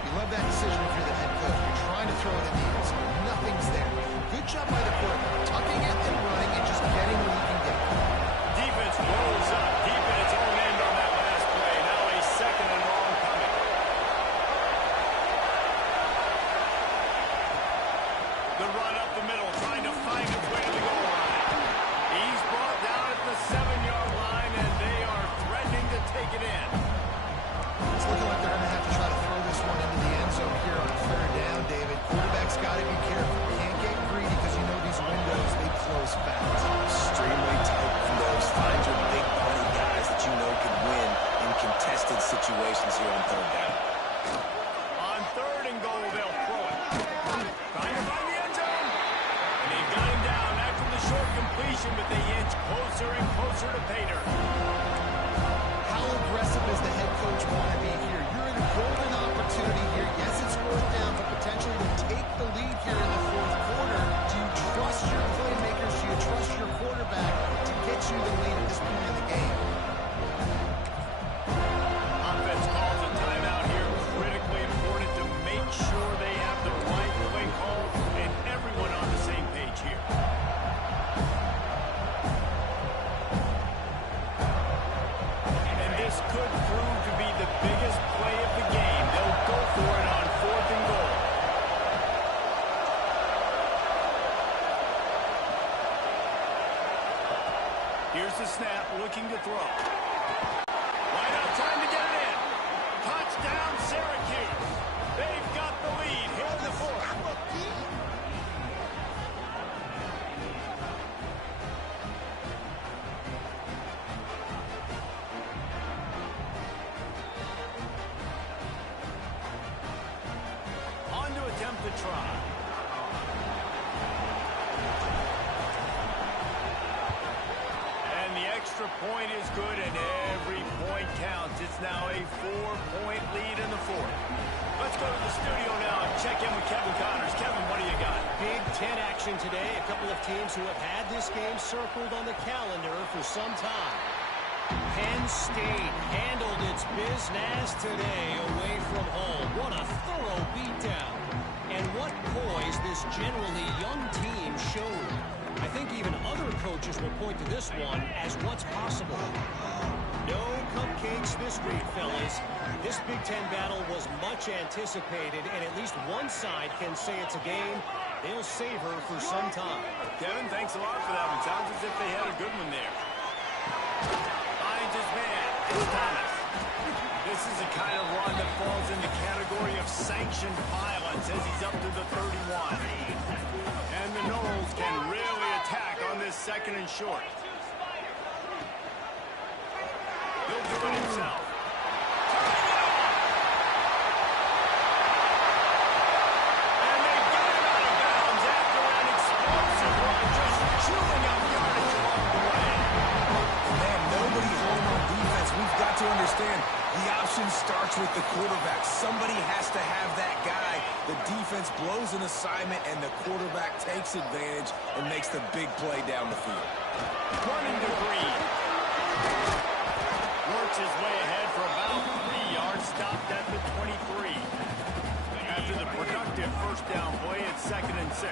You love that decision if you're the head coach. You're trying to throw it in the end zone. Nothing's there. Good job by the quarterback, tucking it and running and just getting what he can get. Defense rolls up deep in its own end on that last play. Now a 2nd and long coming. The run up the middle, trying to find its way to the goal line. He's brought down at the 7-yard line, and they are threatening to take it in. It's looking like they're going to have to try to throw this one into the end zone here on 3rd down, David. Quarterback's got to be careful. Can't get greedy because you know these windows, they close fast. Extremely tight windows. Find your big money guys that you know can win in contested situations here on 3rd down. On 3rd and goal, they'll throw it. Trying to find the end zone. And they've got him down after the short completion, but they inch closer and closer to Pater. How aggressive does the head coach want to be here? You're in a golden opportunity here. Yes, it's 4th down, but potentially to take the lead here in the 4th quarter. Do you trust your playmakers? Do you trust your quarterback to get you the lead at this point in the game? Offense calls a timeout here. Critically important to make sure they have the right play call and everyone on the same page here. And this could prove to be the biggest play of the game. They'll go for it on 4th and goal. Here's the snap, looking to throw. Right on time to get it in. Touchdown, Syracuse. They've got the lead here in the 4th. On to attempt the try. And the extra point is good, and every point counts. It's now a 4-point lead in the 4th. Let's go to the studio now and check in with Kevin Connors. Kevin, what do you got? Big Ten action today. A couple of teams who have had this game circled on the calendar for some time. Penn State handled its business today away from home. What a thorough beatdown. And what poise this generally young team showed. I think even other coaches will point to this one as what's possible. No cupcakes this week, fellas. This Big Ten battle was much anticipated, and at least one side can say it's a game they'll savor for some time. Kevin, thanks a lot for that one. Sounds as if they had a good one there. Finds his man. It's Thomas. This is the kind of run that falls in the category of sanctioned violence as he's up to the 31. And the Noles can really attack on this 2nd and short. He'll do it himself. And they get him out of bounds after an explosive run, just chewing up yardage along the way. Man, nobody home on defense. We've got to understand the options starts with the quarterback. Somebody has to have that guy. The defense blows an assignment, and the quarterback takes advantage and makes the big play down the field. Running to Green. Works his way ahead for about 3 yards, stopped at the 23. After the productive first down play, it's 2nd and 6.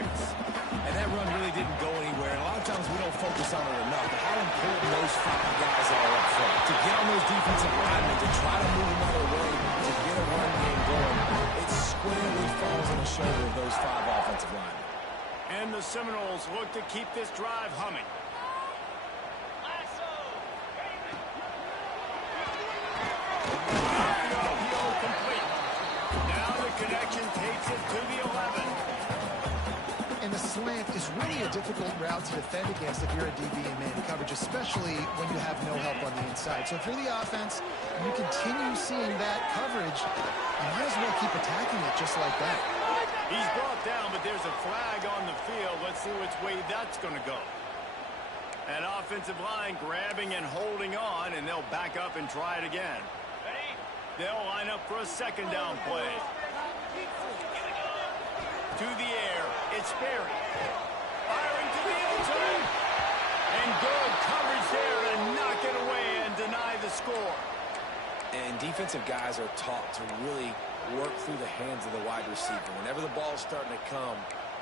And that run really didn't go anywhere. And a lot of times we don't focus on it enough. But how important those 5 guys are up front. To get on those defensive linemen, to try to move them out of the way, to get a run game going, it squarely falls on the shoulder of those 5 offensive linemen. And the Seminoles look to keep this drive humming. Connection takes it to the 11. And the slant is really a difficult route to defend against if you're a DB in man coverage, especially when you have no help on the inside. So if you're the offense, you continue seeing that coverage, you might as well keep attacking it just like that. He's brought down, but there's a flag on the field. Let's see which way that's going to go. That offensive line grabbing and holding on, and they'll back up and try it again. They'll line up for a 2nd down play. To the air, it's Berry. Firing to the end zone. And good coverage there to knock it away and deny the score. And defensive guys are taught to really work through the hands of the wide receiver. Whenever the ball's starting to come,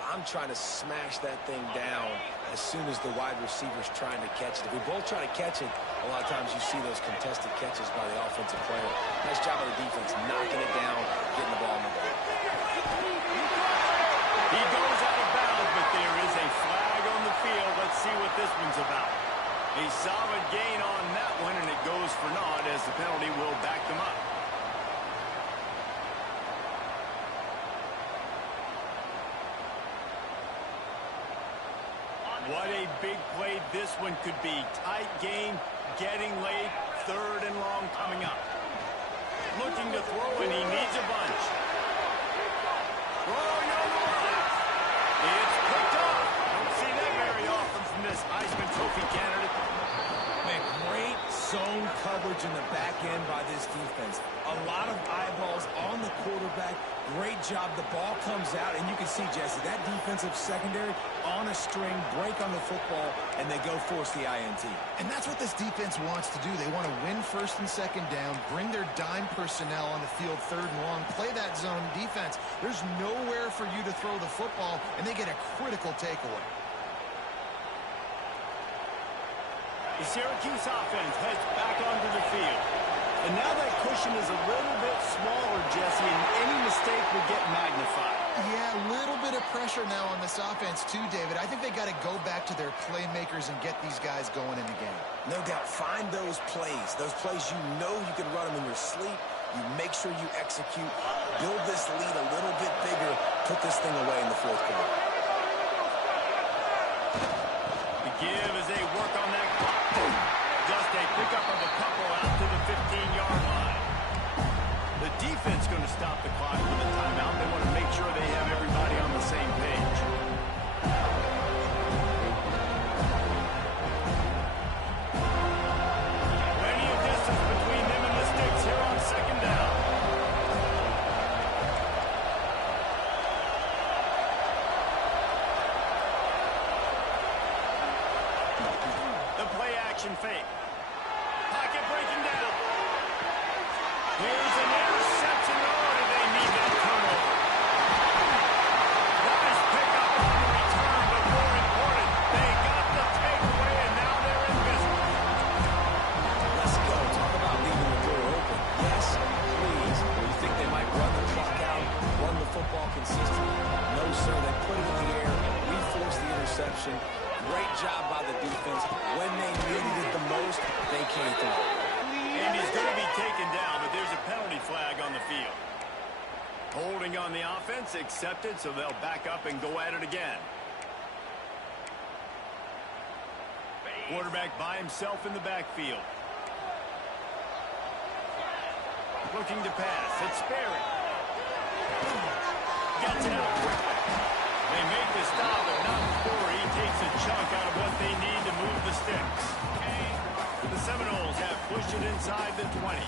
I'm trying to smash that thing down as soon as the wide receiver's trying to catch it. If we both try to catch it, a lot of times you see those contested catches by the offensive player. Nice job of the defense, knocking it down, getting the ball in the ball. He goes out of bounds, but there is a flag on the field. Let's see what this one's about. A solid gain on that one, and it goes for naught as the penalty will back them up. What a big play this one could be. Tight game, getting late, 3rd and long coming up. Looking to throw, and he needs a bunch. Throwing on the line. It's picked up. Don't see that very often from this Heisman Trophy candidate. Man, great zone coverage in the back end by this defense. A lot of eyeballs on the quarterback. Great job. The ball comes out, and you can see, Jesse, that defensive secondary on a string, break on the football, and they go force the INT. And that's what this defense wants to do. They want to win 1st and 2nd down, bring their dime personnel on the field 3rd and long, play that zone defense. There's nowhere for you to throw the football, and they get a critical takeaway. The Syracuse offense heads back onto the field. And now that cushion is a little bit smaller, Jesse, and any mistake will get magnified. Yeah, a little bit of pressure now on this offense too, David. I think they got to go back to their playmakers and get these guys going in the game. No doubt, find those plays you know you can run them in your sleep. You make sure you execute, build this lead a little bit bigger, put this thing away in the 4th quarter. The give as they work on that clock. Just a pickup of a couple out to the 15-yard line. The defense going to stop the clock with a timeout. They want to make sure they have everybody on the same page. Plenty of distance between them and the sticks here on 2nd down. The play action fake. Pocket breaking down. Here's an interception. Oh, do they need that turnover? Nice pickup on the return, but more important, they got the takeaway, and now they're in business. Let's go. Talk about leaving the door open. Yes, please. You think they might run the clock out, run the football consistently? No, sir. They put it in the air. We forced the interception. Great job by the defense. When they needed it the most, they came through. And he's going to be taken down, but there's a penalty flag on the field. Holding on the offense, accepted, so they'll back up and go at it again. Quarterback by himself in the backfield. Looking to pass. It's Berry. Gets it out quickly. They make the stop, but not before he takes a chunk out of what they need to move the sticks. The Seminoles have pushed it inside the 20.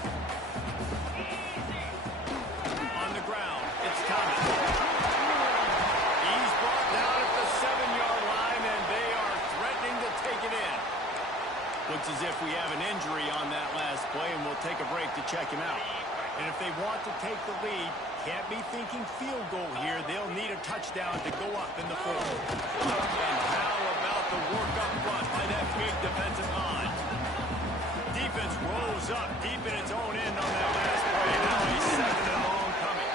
On the ground, it's Thomas. He's brought down at the 7-yard line, and they are threatening to take it in. Looks as if we have an injury on that last play, and we'll take a break to check him out. And if they want to take the lead, can't be thinking field goal here. They'll need a touchdown to go up in the fourth. And how about the work up front by that big defensive line? Defense rolls up deep in its own end on that last play. Now a second and long coming.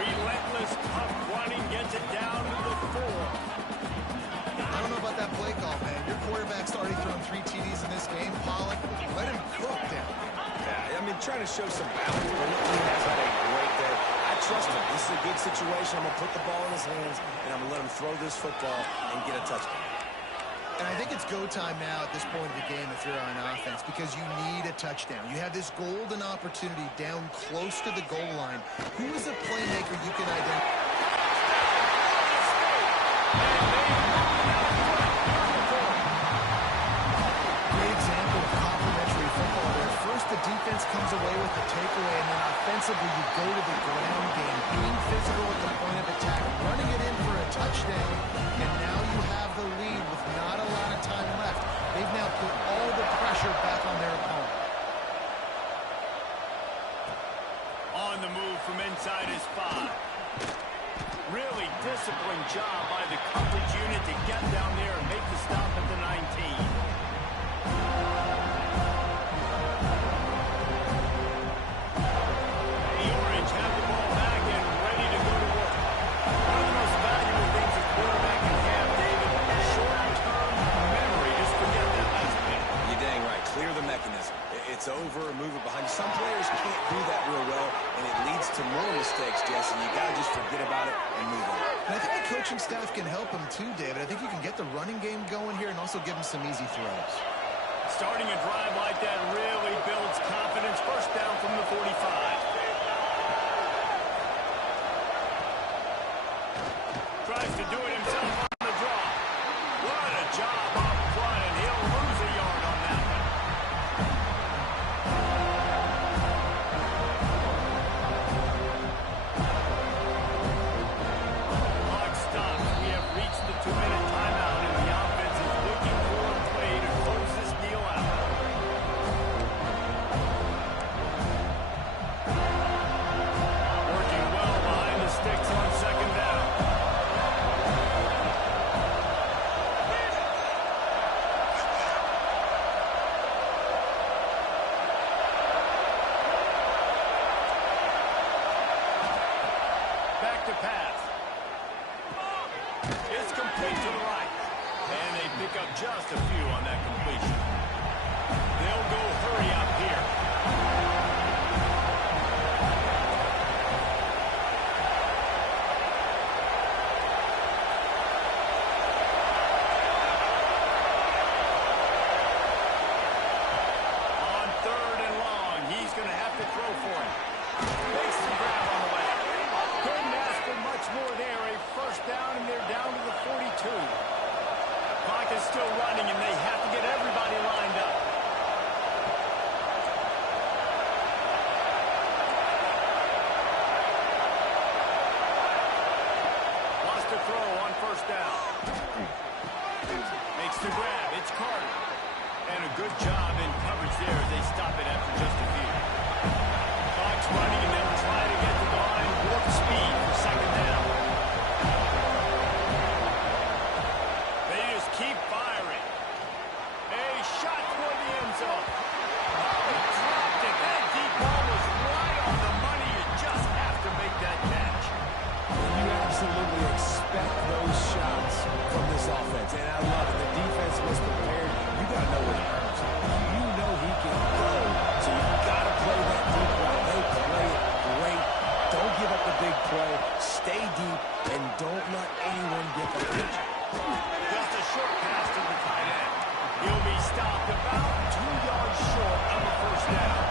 Relentless, tough running gets it down to the 4. I don't know about that play call, man. Your quarterback's already thrown 3 TDs in this game. Pollock, let him cook down. Yeah, I mean, trying to show some balance, but he has had a great day. I trust him. This is a good situation. I'm going to put the ball in his hands, and I'm going to let him throw this football and get a touchdown. And I think it's go time now at this point of the game if you're on offense, because you need a touchdown. You have this golden opportunity down close to the goal line. Who is a playmaker you can identify? Great example of complementary football there. First, the defense comes away with the takeaway, and then offensively, you go to the ground game, being physical at the point of attack, running it in for a touchdown, and now you have the lead with not a lot of time left. They've now put all the pressure back on their opponent. On the move from inside his 5. Really disciplined job by the coverage unit to get down there and make the stop at the 19. The Orange have the ball back and ready to go to work. One of the most valuable things a quarterback can have, David, short-term memory. Just forget that last play. You're dang right. Clear the mechanism. It's over, move it behind you. Some players can't do that real well, and it leads to more mistakes, Jesse. You got to just forget about it and move on. And I think the coaching staff can help him too, David. I think you can get the running game going here and also give him some easy throws. Starting a drive like that really builds confidence. First down from the 45. Tries to do it himself on the draw. What a job up front, and he'll lose a yard on that one. Clock stops. We have reached the 2-minute timeout, and the offense is looking for a play to close this deal out. Working well behind the sticks on second down. Back to pass. It's complete to the right. And they pick up just a few on that completion. They'll go hurry up here. On 3rd and long, he's going to have to throw for it. Makes the grab on the way. Couldn't ask for much more there. A first down, and they're down to the 42. Clock is still running, and they have to get everybody lined up. Lost a throw on first down. Makes the grab. It's Carter. And a good job in coverage there as they stop it after just a few. Clock's running, and they'll try to get to the line warp speed for second down. They just keep firing. A shot toward the end zone. Oh, he dropped it. That deep ball was right on the money. You just have to make that catch. You absolutely expect those shots from this offense, and I love it. The defense was prepared. You got to know what he earns. You know he can go, so you got to play that deep route. They play it great. Don't give up the big play. Stay deep, and don't let anyone get the pitch. Just a short pass to the tight end. He'll be stopped about 2 yards short of a first down.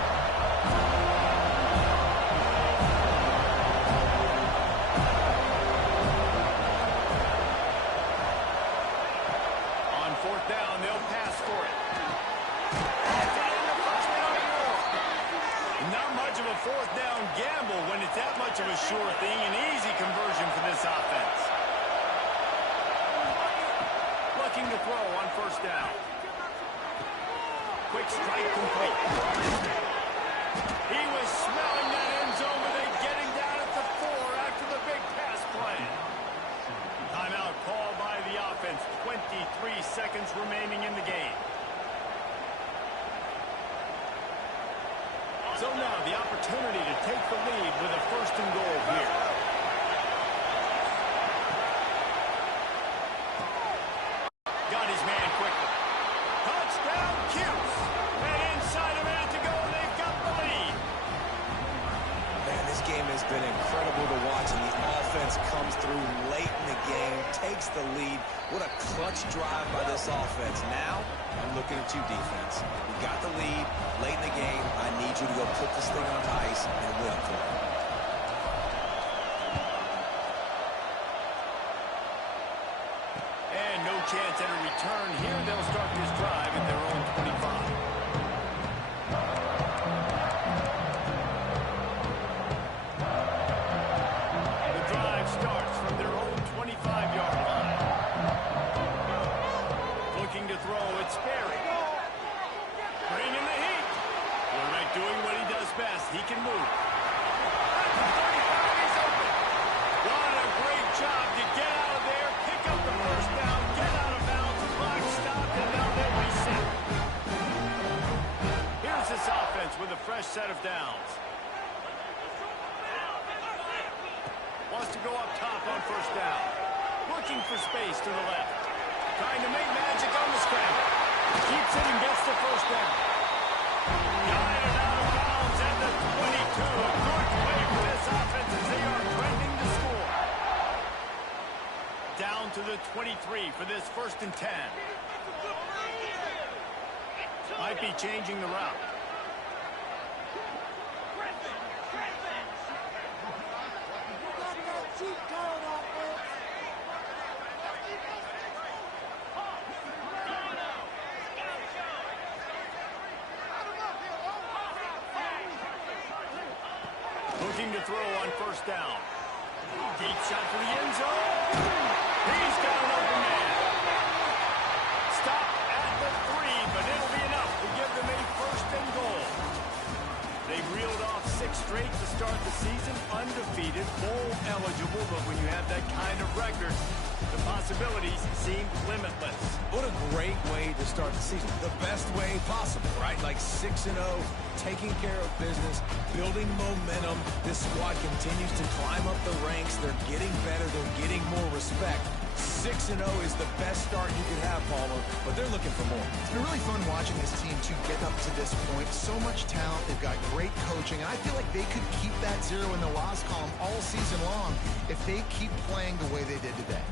On 4th down, they'll pass for it. That's it in the first down and more. Not much of a fourth down gamble when it's that much of a sure thing. An easy conversion for this offense. Looking to throw on first down. Quick strike complete. He was smelling that end zone, but they get him down at the 4 after the big pass play. Timeout called by the offense. 23 seconds remaining in the game. So now the opportunity to take the lead with a first and goal here. Got his man quickly. Touchdown, Cuse. And inside a minute to go, they've got the lead. Man, this game has been incredible to watch, and the offense comes through late in the game, takes the lead. What a clutch drive by this offense. Now, I'm looking at you, defense. We got the lead late in the game. I need you to go put this thing on ice and win it for me. And no chance at a return here. They'll start this drive at their own 25. The drive starts from their own 25-yard line. Looking to throw, it's Berry. Bringing the heat. Quarterback doing what he does best. He can move. At the 35, he's open. What a great job to get out of there, pick up the first down, get out of bounds, clock stopped, and now they'll reset. Here's this offense with a fresh set of downs. Wants to go up top on first down. Looking for space to the left. Trying to make magic on the scramble. Keeps it and gets the first down. Guided out of bounds at the 22. A good play for this offense as they are trending to score. Down to the 23 for this first and 10. Might be changing the route. Looking to throw on first down. Deep shot for the end zone. He's got an open man. Stop at the 3, but it'll be enough to give them a first and goal. They've reeled off 6 straight to start the season, undefeated, bowl eligible, but when you have that kind of record, the possibilities seem limitless. What a great way to start the season. The best way possible, right? Like 6-0, taking care of business, building momentum. This squad continues to climb up the ranks. They're getting better. They're getting more respect. 6-0 is the best start you could have, Palmer, but they're looking for more. It's been really fun watching this team to get up to this point. So much talent. They've got great coaching, and I feel like they could keep that 0 in the loss column all season long if they keep playing the way they did today.